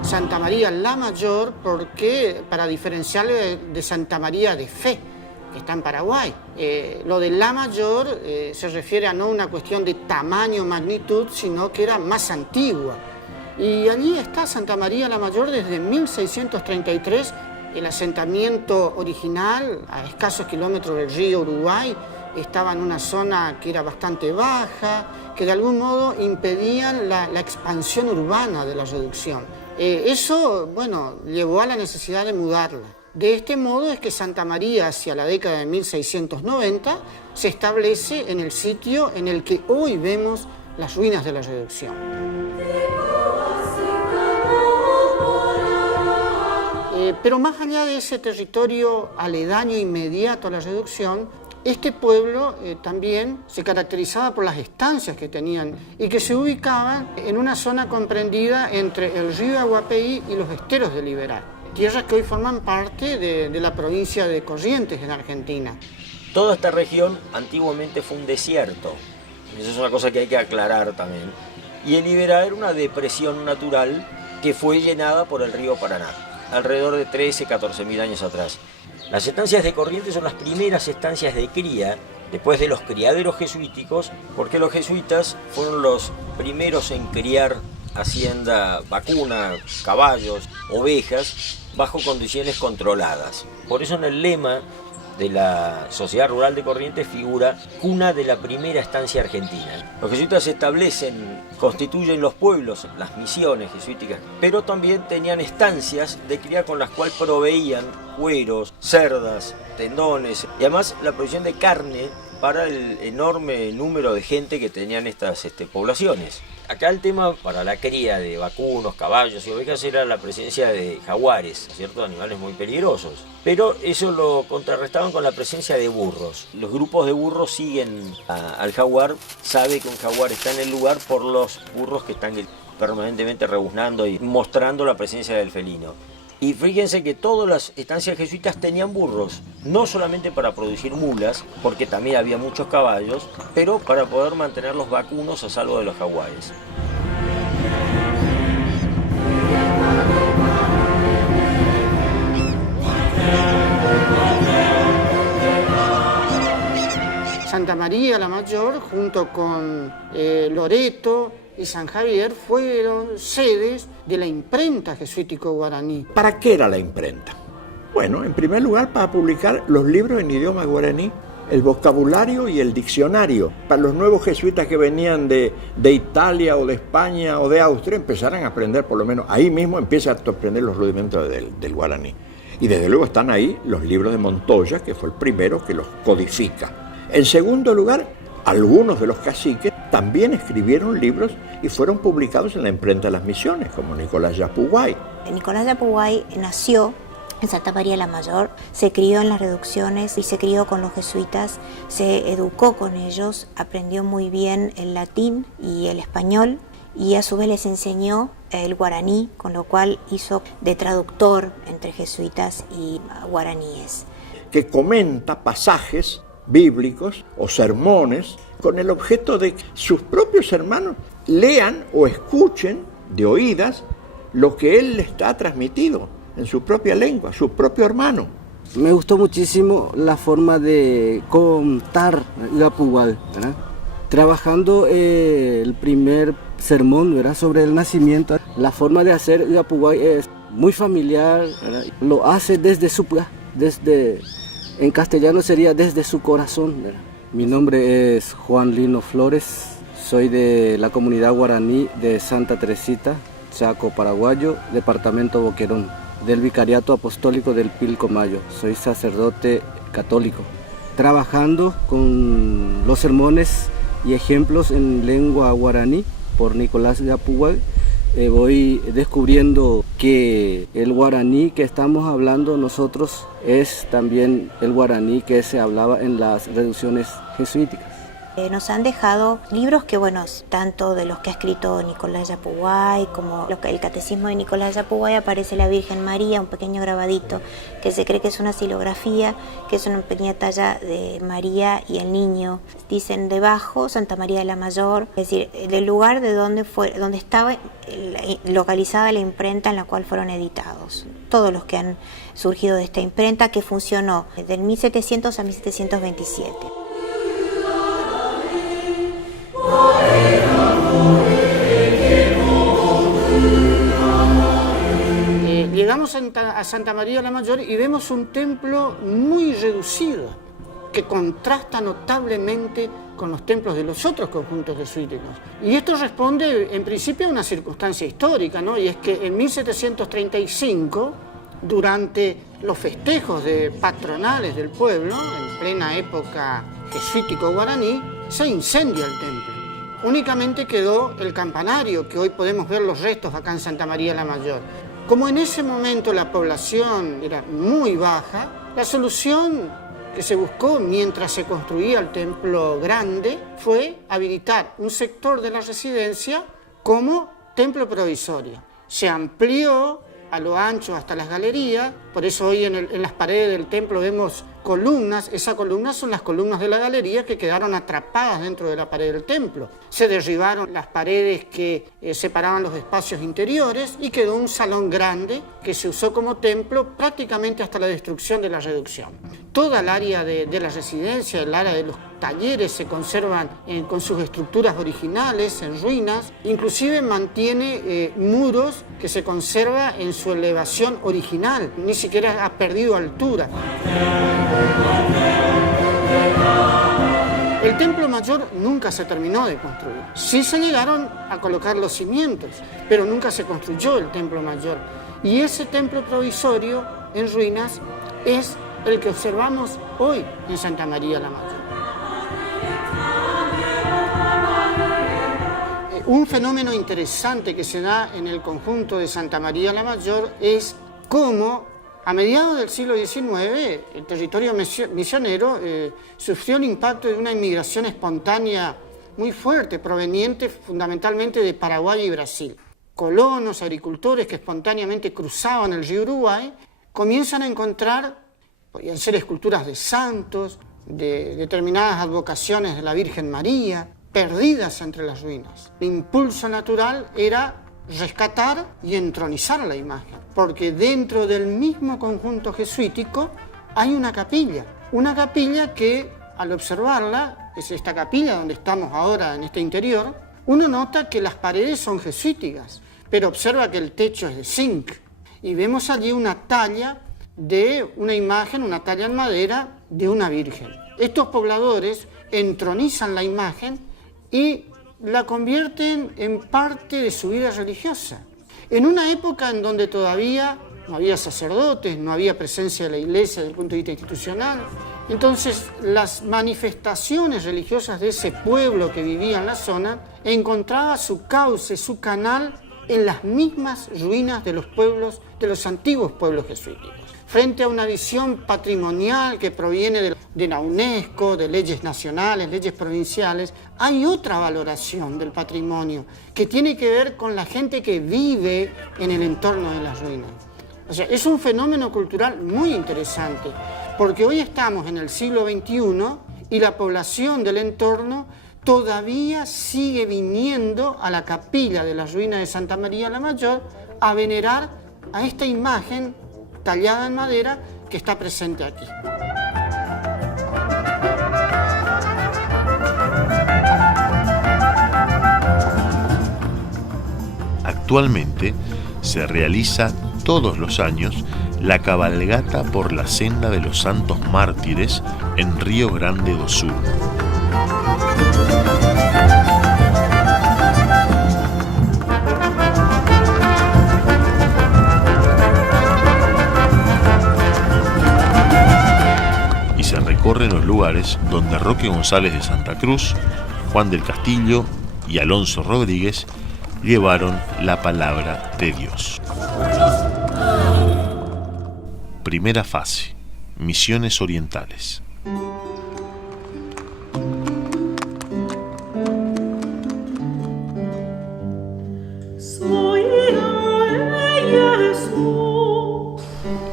Santa María la Mayor, porque para diferenciarle de Santa María de Fe, que está en Paraguay. Lo de la Mayor se refiere a no una cuestión de tamaño o magnitud, sino que era más antigua. Y allí está Santa María la Mayor desde 1633. El asentamiento original, a escasos kilómetros del río Uruguay, estaba en una zona que era bastante baja, que de algún modo impedían la expansión urbana de la reducción. Eso, bueno, llevó a la necesidad de mudarla. De este modo es que Santa María, hacia la década de 1690, se establece en el sitio en el que hoy vemos las ruinas de la Reducción. Pero más allá de ese territorio aledaño inmediato a la Reducción, este pueblo también se caracterizaba por las estancias que tenían y que se ubicaban en una zona comprendida entre el río Aguapeí y los esteros de Liberal, tierras que hoy forman parte de la provincia de Corrientes en Argentina. Toda esta región antiguamente fue un desierto, eso es una cosa que hay que aclarar también, y el Liberal era una depresión natural que fue llenada por el río Paraná, alrededor de 13.000–14.000 años atrás. Las estancias de Corrientes son las primeras estancias de cría, después de los criaderos jesuíticos, porque los jesuitas fueron los primeros en criar hacienda vacuna, caballos, ovejas, bajo condiciones controladas. Por eso en el lema de la Sociedad Rural de Corrientes figura cuna de la primera estancia argentina. Los jesuitas se establecen, constituyen los pueblos, las misiones jesuíticas, pero también tenían estancias de cría con las cuales proveían cueros, cerdas, tendones y además la provisión de carne para el enorme número de gente que tenían estas poblaciones. Acá el tema para la cría de vacunos, caballos y ovejas era la presencia de jaguares, ¿cierto? Animales muy peligrosos. Pero eso lo contrarrestaban con la presencia de burros. Los grupos de burros siguen al jaguar, sabe que un jaguar está en el lugar por los burros que están permanentemente rebuznando y mostrando la presencia del felino. Y fíjense que todas las estancias jesuitas tenían burros, no solamente para producir mulas, porque también había muchos caballos, pero para poder mantener los vacunos a salvo de los jaguares. Santa María la Mayor, junto con Loreto y San Javier, fueron sedes de la imprenta jesuítico guaraní. ¿Para qué era la imprenta? Bueno, en primer lugar, para publicar los libros en idioma guaraní, el vocabulario y el diccionario. Para los nuevos jesuitas que venían de Italia o de España o de Austria, empezaran a aprender, por lo menos ahí mismo empiezan a aprender los rudimentos del guaraní. Y desde luego están ahí los libros de Montoya, que fue el primero que los codifica. En segundo lugar, algunos de los caciques también escribieron libros y fueron publicados en la imprenta de las misiones, como Nicolás Yapuguay. Nicolás Yapuguay nació en Santa María la Mayor, se crió en las reducciones y se crió con los jesuitas, se educó con ellos, aprendió muy bien el latín y el español y a su vez les enseñó el guaraní, con lo cual hizo de traductor entre jesuitas y guaraníes. Que comenta pasajes bíblicos o sermones con el objeto de que sus propios hermanos lean o escuchen de oídas lo que él les ha transmitido en su propia lengua, su propio hermano. Me gustó muchísimo la forma de contar Yapuguay, ¿verdad? Trabajando el primer sermón, ¿verdad?, sobre el nacimiento. La forma de hacer Yapuguay es muy familiar, ¿verdad? Lo hace desde su, en castellano sería desde su corazón, ¿verdad? Mi nombre es Juan Lino Flores, soy de la comunidad guaraní de Santa Teresita, Chaco Paraguayo, departamento Boquerón, del Vicariato Apostólico del Pilcomayo. Soy sacerdote católico, trabajando con los sermones y ejemplos en lengua guaraní por Nicolás Yapuguay. Voy descubriendo que el guaraní que estamos hablando nosotros es también el guaraní que se hablaba en las reducciones jesuíticas. Nos han dejado libros que, bueno, tanto de los que ha escrito Nicolás Yapuguay como el Catecismo de Nicolás Yapuguay, aparece la Virgen María, un pequeño grabadito que se cree que es una silografía, que es una pequeña talla de María y el niño. Dicen debajo Santa María de la Mayor, es decir, del lugar de donde estaba localizada la imprenta en la cual fueron editados. Todos los que han surgido de esta imprenta, que funcionó desde 1700 a 1727. Llegamos a Santa María la Mayor y vemos un templo muy reducido que contrasta notablemente con los templos de los otros conjuntos jesuíticos. Y esto responde en principio a una circunstancia histórica, ¿no? Y es que en 1735, durante los festejos patronales del pueblo, en plena época jesuítico-guaraní, se incendia el templo. Únicamente quedó el campanario, que hoy podemos ver los restos acá en Santa María la Mayor. Como en ese momento la población era muy baja, la solución que se buscó mientras se construía el templo grande fue habilitar un sector de la residencia como templo provisorio. Se amplió a lo ancho hasta las galerías, por eso hoy en las paredes del templo vemos columnas. Esas columnas son las columnas de la galería que quedaron atrapadas dentro de la pared del templo. Se derribaron las paredes que separaban los espacios interiores y quedó un salón grande que se usó como templo prácticamente hasta la destrucción de la reducción. Toda el área de la residencia, el área de los talleres se conservan con sus estructuras originales, en ruinas, inclusive mantiene muros que se conserva en su elevación original, ni siquiera ha perdido altura. El templo mayor nunca se terminó de construir. Sí se llegaron a colocar los cimientos, pero nunca se construyó el templo mayor. Y ese templo provisorio en ruinas es el que observamos hoy en Santa María la Mayor. Un fenómeno interesante que se da en el conjunto de Santa María la Mayor es cómo a mediados del siglo XIX el territorio misionero sufrió el impacto de una inmigración espontánea muy fuerte, proveniente fundamentalmente de Paraguay y Brasil. Colonos, agricultores que espontáneamente cruzaban el río Uruguay, comienzan a encontrar, podían ser esculturas de santos, de determinadas advocaciones de la Virgen María, perdidas entre las ruinas. El impulso natural era rescatar y entronizar la imagen, porque dentro del mismo conjunto jesuítico hay una capilla que al observarla, es esta capilla donde estamos ahora en este interior, uno nota que las paredes son jesuíticas, pero observa que el techo es de zinc y vemos allí una talla de una imagen, una talla en madera de una virgen. Estos pobladores entronizan la imagen y la convierten en parte de su vida religiosa. En una época en donde todavía no había sacerdotes, no había presencia de la iglesia desde el punto de vista institucional, entonces las manifestaciones religiosas de ese pueblo que vivía en la zona encontraba su cauce, su canal en las mismas ruinas de los pueblos, de los antiguos pueblos jesuíticos. Frente a una visión patrimonial que proviene de la UNESCO, de leyes nacionales, leyes provinciales, hay otra valoración del patrimonio que tiene que ver con la gente que vive en el entorno de las ruinas. O sea, es un fenómeno cultural muy interesante, porque hoy estamos en el siglo XXI y la población del entorno todavía sigue viniendo a la capilla de las ruinas de Santa María la Mayor a venerar a esta imagen tallada en madera que está presente aquí. Actualmente se realiza todos los años la cabalgata por la senda de los santos mártires en Río Grande do Sul. Y se recorren los lugares donde Roque González de Santa Cruz, Juan del Castillo y Alonso Rodríguez llevaron la palabra de Dios. Primera fase: Misiones Orientales.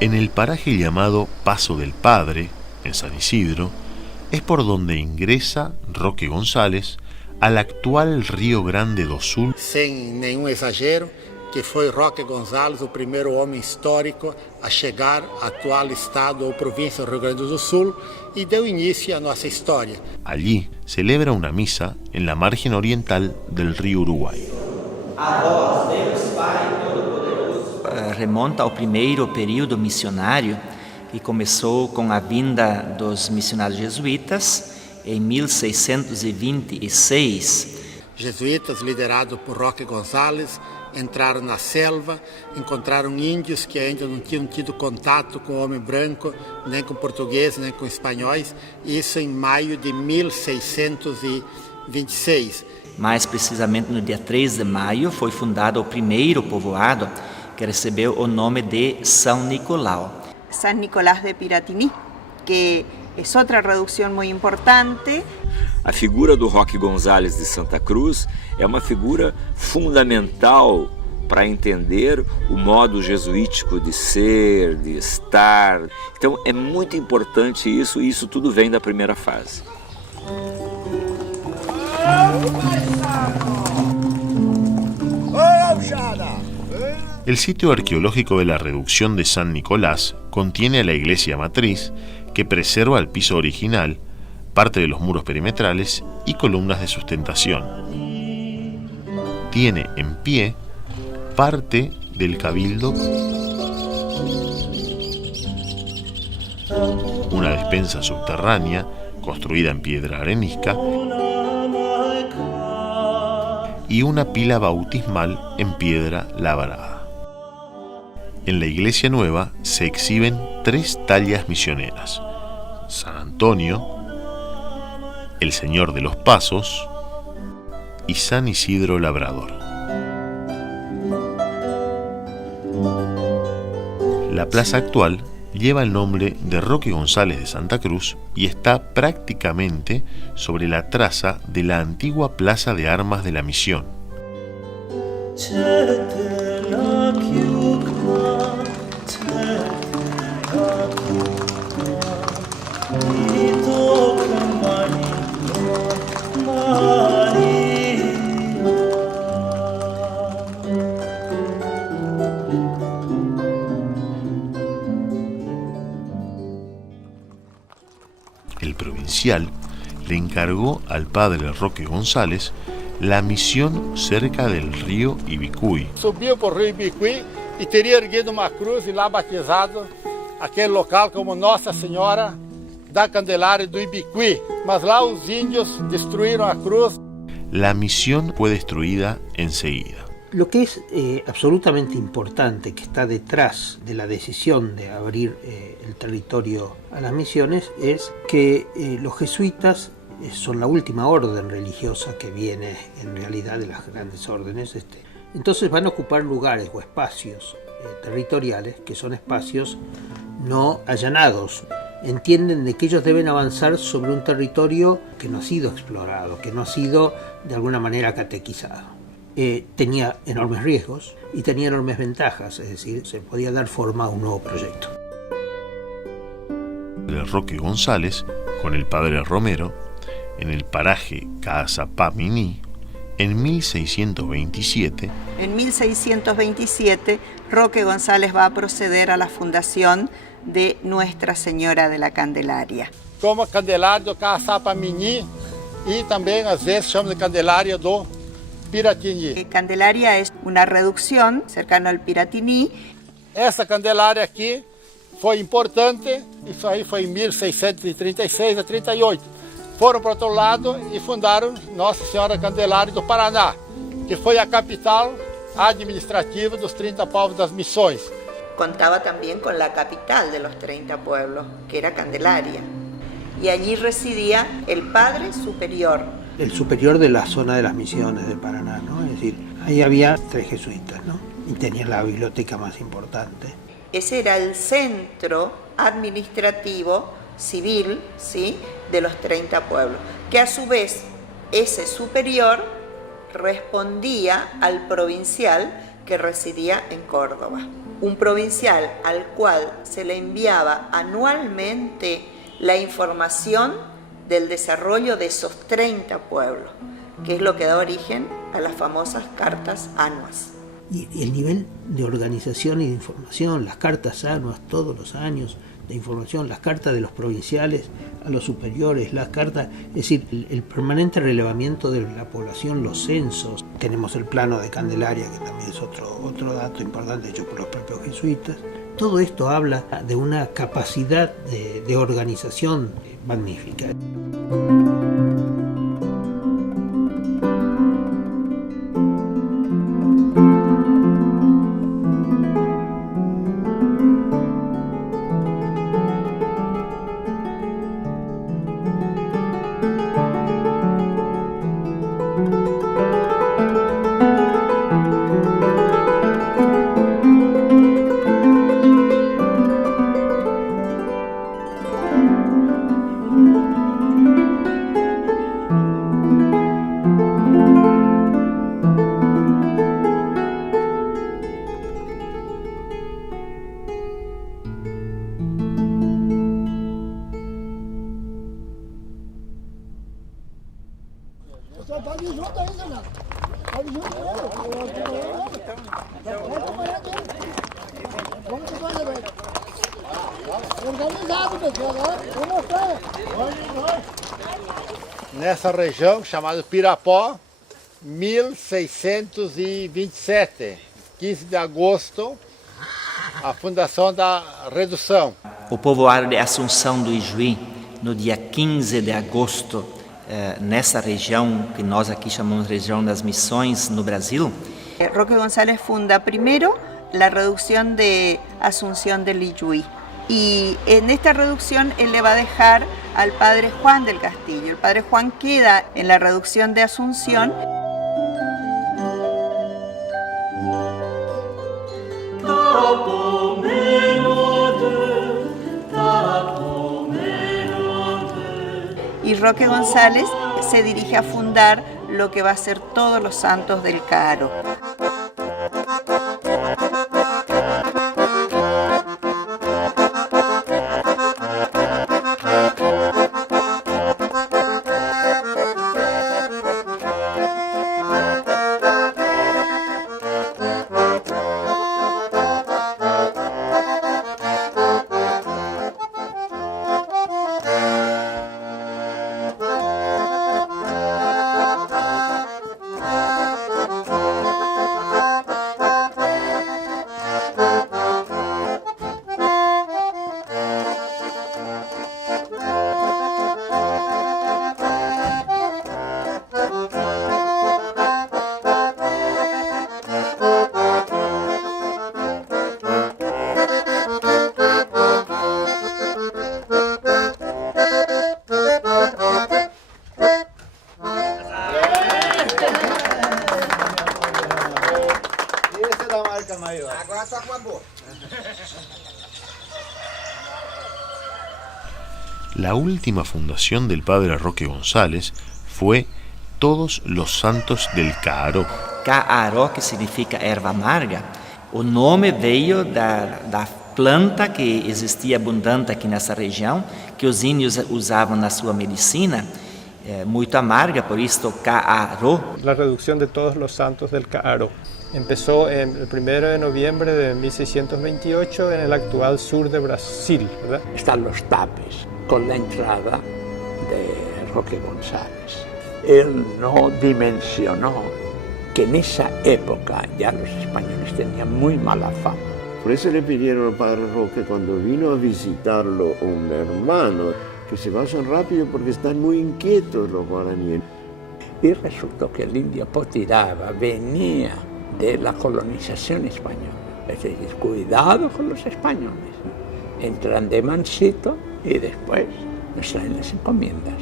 En el paraje llamado Paso del Padre, en San Isidro, es por donde ingresa Roque González al actual Río Grande do Sul. Sem nenhum exagero, que foi Roque González o primeiro homem histórico a chegar ao atual estado ou província do Rio Grande do Sul e deu início à nossa história. Allí celebra una misa en la margen oriental del río Uruguay. A voz Deus Pai Todo-Poderoso remonta ao primeiro período missionário que começou com a vinda dos missionários jesuítas em 1626. jesuítas liderados por Roque González entraram na selva, encontraram índios que ainda não tinham tido contato com o homem branco, nem com portugueses, nem com espanhóis, isso em maio de 1626. Mais precisamente no dia 3 de maio foi fundado o primeiro povoado que recebeu o nome de São Nicolau. San Nicolás de Piratini, que es otra reducción muy importante. A figura do Roque González de Santa Cruz é uma figura fundamental para entender o modo jesuítico de ser, de estar. Então é muito importante isso, e isso tudo vem da primeira fase. El sitio arqueológico de la reducción de San Nicolás contiene a la iglesia matriz, que preserva el piso original, parte de los muros perimetrales y columnas de sustentación. Tiene en pie parte del cabildo, una despensa subterránea construida en piedra arenisca y una pila bautismal en piedra labrada. En la iglesia nueva se exhiben 3 tallas misioneras: San Antonio, el Señor de los Pasos y San Isidro Labrador. La plaza actual lleva el nombre de Roque González de Santa Cruz y está prácticamente sobre la traza de la antigua Plaza de Armas de la Misión. El provincial le encargó al padre Roque González la misión cerca del río Ibicuí. Subiu por rio Ibicuí e teria erguido uma cruz e lá batizado aquele local como Nossa Senhora da Candelaria do Ibicuí. Mas lá os índios destruíram a cruz. La misión fue destruida enseguida. Lo que es absolutamente importante, que está detrás de la decisión de abrir el territorio a las misiones, es que los jesuitas son la última orden religiosa que viene en realidad de las grandes órdenes. Entonces van a ocupar lugares o espacios territoriales que son espacios no allanados. Entienden de que ellos deben avanzar sobre un territorio que no ha sido explorado, que no ha sido de alguna manera catequizado. Tenía enormes riesgos y tenía enormes ventajas, es decir, se podía dar forma a un nuevo proyecto. El Roque González, con el padre Romero, en el paraje Caazapá-Miní, en 1627. En 1627, Roque González va a proceder a la fundación de Nuestra Señora de la Candelaria. Como Candelária do Caazapá-Miní e também às vezes chama de Candelária do Piratini. Candelaria es una reducción cercano al Piratini. Essa Candelária aqui foi importante, isso aí foi em 1636 a 38. Foram para outro lado e fundaram Nossa Senhora Candelária do Paraná, que foi a capital administrativa dos 30 povos das missões. Contaba también con la capital de los 30 pueblos, que era Candelaria. Y allí residía el Padre Superior. El superior de la zona de las misiones del Paraná, ¿no? Es decir, ahí había 3 jesuitas, ¿no? Y tenían la biblioteca más importante. Ese era el centro administrativo civil, ¿sí?, de los 30 pueblos, que a su vez ese superior respondía al provincial que residía en Córdoba. Un provincial al cual se le enviaba anualmente la información del desarrollo de esos 30 pueblos, que es lo que da origen a las famosas cartas anuas. Y el nivel de organización y de información, las cartas anuas todos los años de información, las cartas de los provinciales a los superiores, las cartas, es decir, el permanente relevamiento de la población, los censos. Tenemos el plano de Candelaria, que también es otro dato importante hecho por los propios jesuitas. Todo esto habla de una capacidad de organización magnífica. Nessa região chamada Pirapó, 1627, 15 de agosto, a fundação da redução. O povoado de Assunção do Ijuí, no dia 15 de agosto, nessa região que nós aqui chamamos de região das Missões no Brasil. Roque González funda primero la reducción de Asunción del Ijuí. Y en esta reducción él le va a dejar al padre Juan del Castillo. El padre Juan queda en la reducción de Asunción. Y Roque González se dirige a fundar lo que va a ser Todos los Santos del Caaro. La última fundación del padre Roque González fue Todos los Santos del Caaro. Caaro, que significa erva amarga, o nome veio da planta que existia abundante aqui nessa região, que os índios usavam na sua medicina, muito amarga, por isso Caaro. La reducción de Todos los Santos del Caaro empezó el 1 de noviembre de 1628 en el actual sur de Brasil, ¿verdad? Están los tapes con la entrada de Roque González. Él no dimensionó que en esa época ya los españoles tenían muy mala fama. Por eso le pidieron al padre Roque, cuando vino a visitarlo un hermano, que se vayan rápido porque están muy inquietos los guaraníes. Y resultó que el indio Potiraba venía de la colonización española. Es decir, cuidado con los españoles. Entran de mansito y después nos traen las encomiendas.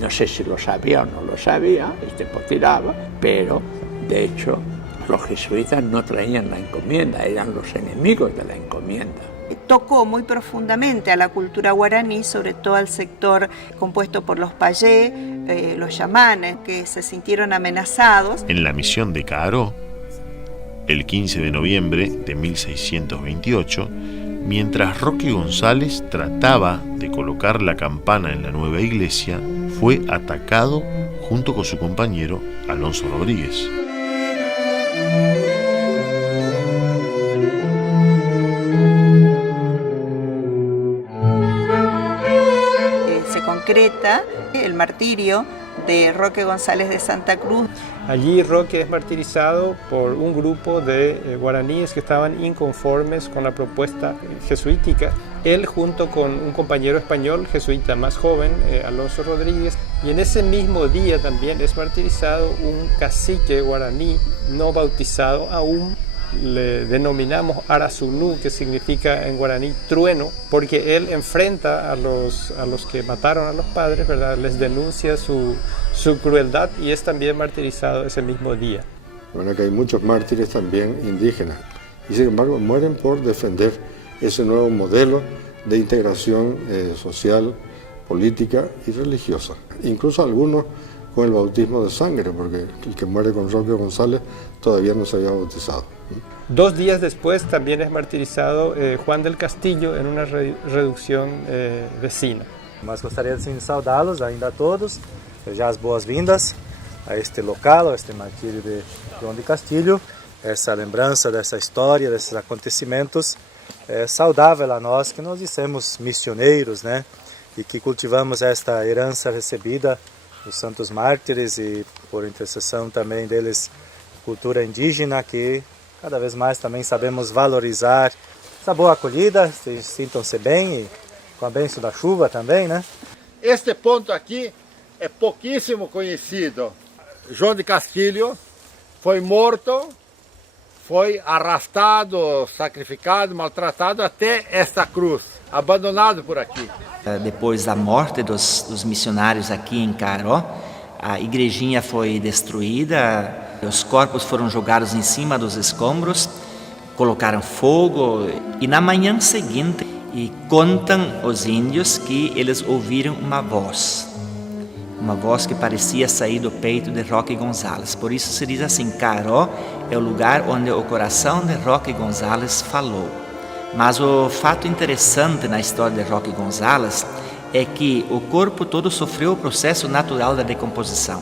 No sé si lo sabía o no lo sabía, Potiraba, pero de hecho los jesuitas no traían la encomienda, eran los enemigos de la encomienda. Tocó muy profundamente a la cultura guaraní, sobre todo al sector compuesto por los payé, los chamanes, que se sintieron amenazados. En la misión de Caaro, el 15 de noviembre de 1628, mientras Roque González trataba de colocar la campana en la nueva iglesia, fue atacado junto con su compañero Alonso Rodríguez. Se concreta el martirio de Roque González de Santa Cruz. Allí Roque es martirizado por un grupo de guaraníes que estaban inconformes con la propuesta jesuítica. Él junto con un compañero español jesuita más joven, Alonso Rodríguez, y en ese mismo día también es martirizado un cacique guaraní no bautizado aún. Le denominamos Arazunú, que significa en guaraní trueno, porque él enfrenta a los que mataron a los padres, ¿verdad? Les denuncia su crueldad y es también martirizado ese mismo día. Bueno, que hay muchos mártires también indígenas y sin embargo mueren por defender ese nuevo modelo de integración social, política y religiosa. Incluso algunos con el bautismo de sangre, porque el que muere con Roque González todavía no se había bautizado. 2 días después también es martirizado Juan del Castillo en una reducción vecina. Mas gostaria de saudá-los ainda a todos, desejar as boas-vindas a este local, a este martírio de João de Castilho, essa lembrança dessa história, desses acontecimentos é saudável a nós que nós dissemos missioneiros, né? E que cultivamos esta herança recebida dos santos mártires e por intercessão também deles, cultura indígena, que cada vez mais também sabemos valorizar essa boa acolhida, sintam-se bem e com a bênção da chuva também, né? Este ponto aqui é pouquíssimo conhecido. João de Castilho foi morto, foi arrastado, sacrificado, maltratado até esta cruz, abandonado por aqui. Depois da morte dos missionários aqui em Caró, a igrejinha foi destruída, os corpos foram jogados em cima dos escombros, colocaram fogo e na manhã seguinte contam os índios que eles ouviram uma voz que parecia sair do peito de Roque González. Por isso se diz assim, Caró é o lugar onde o coração de Roque González falou. Mas o fato interessante na história de Roque González é que o corpo todo sofreu o processo natural da decomposição,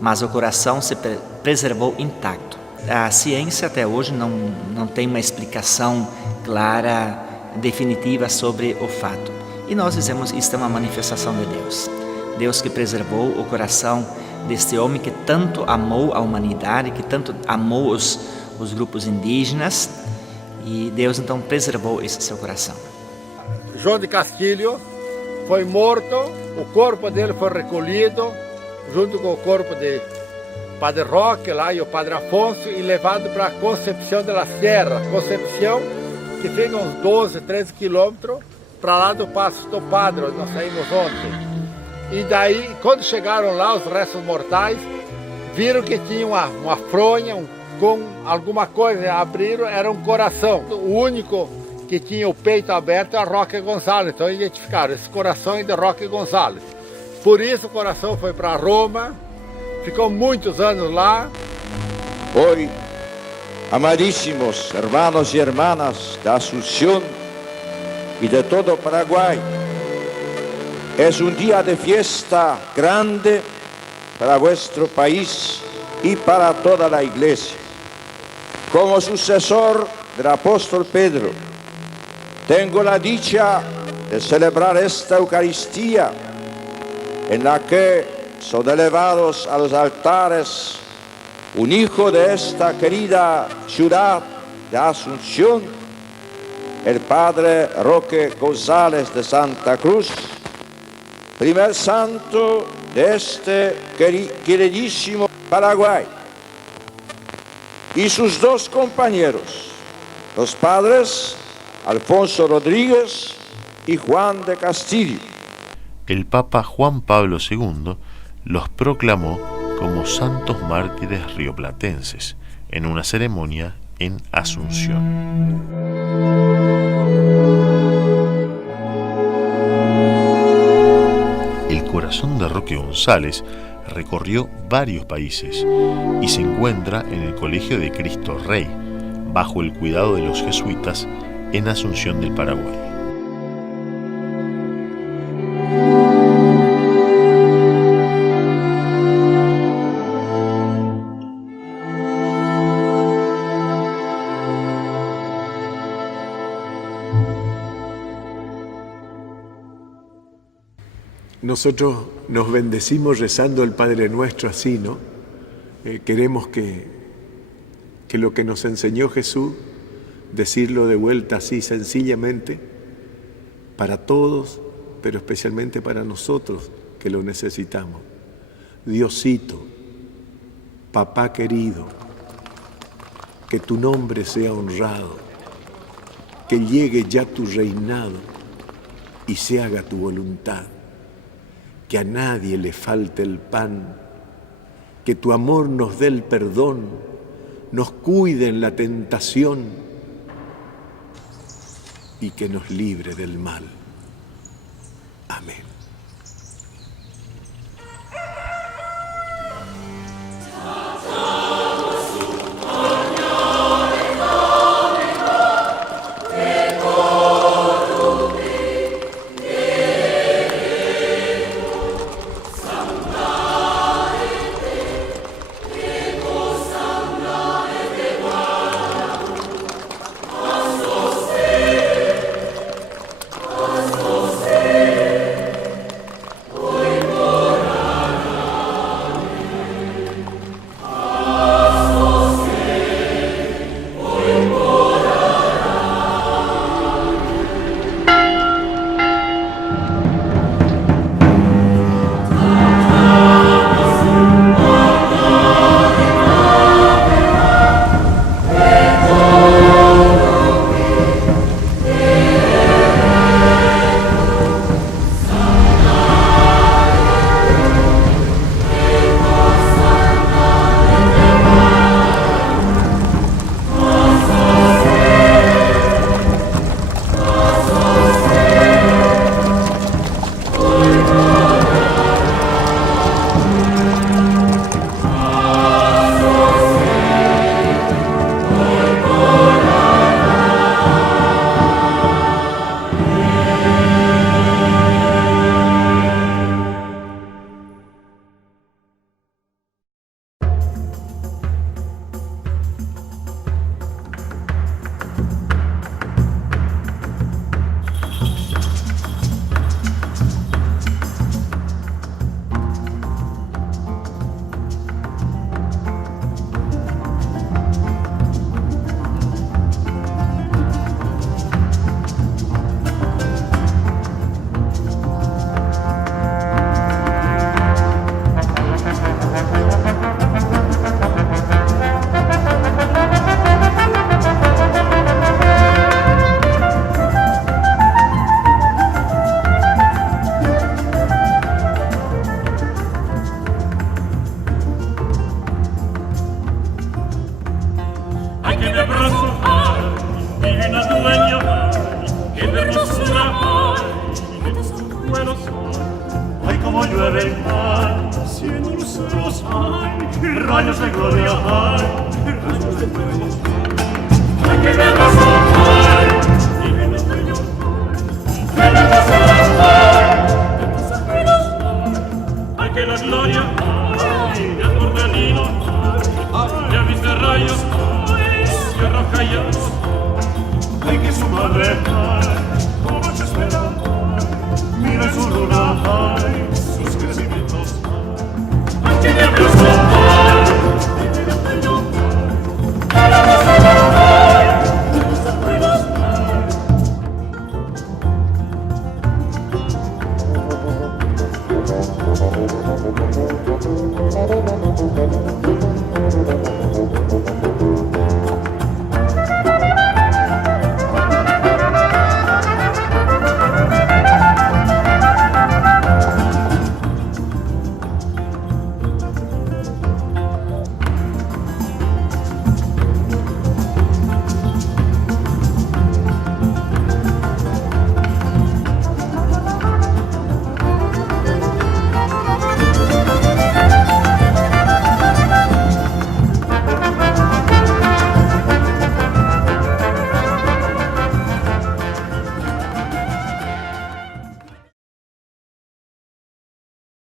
mas o coração se preservou intacto. A ciência até hoje não tem uma explicação clara, definitiva sobre o fato. E nós dizemos que isto é uma manifestação de Deus. Deus que preservou o coração deste homem que tanto amou a humanidade, que tanto amou os grupos indígenas, e Deus então preservou esse seu coração. João de Castilho foi morto, o corpo dele foi recolhido, junto com o corpo de Padre Roque lá e o Padre Afonso, e levado para Concepción de la Sierra. Concepción, que fica uns 12, 13 quilômetros para lá do Passo do Padre, onde nós saímos ontem. E daí, quando chegaram lá, os restos mortais, viram que tinha uma fronha com alguma coisa, abriram, era um coração. O único que tinha o peito aberto era Roque González, então identificaram, esse coração é de Roque González. Por isso o coração foi para Roma, ficou muitos anos lá. Hoy, amadísimos hermanos y hermanas de Asunción y de todo Paraguay, es un día de fiesta grande para vuestro país y para toda la Iglesia. Como sucesor del apóstol Pedro, tengo la dicha de celebrar esta Eucaristía en la que son elevados a los altares un hijo de esta querida ciudad de Asunción, el Padre Roque González de Santa Cruz, primer santo de este queridísimo Paraguay, y sus dos compañeros, los padres Alfonso Rodríguez y Juan de Castillo. El Papa Juan Pablo II los proclamó como santos mártires rioplatenses en una ceremonia en Asunción. El corazón de Roque González recorrió varios países y se encuentra en el Colegio de Cristo Rey, bajo el cuidado de los jesuitas en Asunción del Paraguay. Nosotros nos bendecimos rezando el Padre Nuestro así, ¿no? Queremos que lo que nos enseñó Jesús, decirlo de vuelta así sencillamente, para todos, pero especialmente para nosotros que lo necesitamos. Diosito, papá querido, que tu nombre sea honrado, que llegue ya tu reinado y se haga tu voluntad. Que a nadie le falte el pan, que tu amor nos dé el perdón, nos cuide en la tentación y que nos libre del mal. Amén. Amen. ay, que de abrazo, ay, divina dueña, ay, que de hermosura, ay, que de santueros, ay, como llueve, ay, cielo luceros, ay, rayos de gloria, ay, rayos de fuego, ay, que de abrazo, ay, divina dueña, ay, que de hermosura, ay, que de santueros, ay, que la gloria, ay, del mordelino, ay, ya viste rayos, y arroja llamas, ay, que su madre,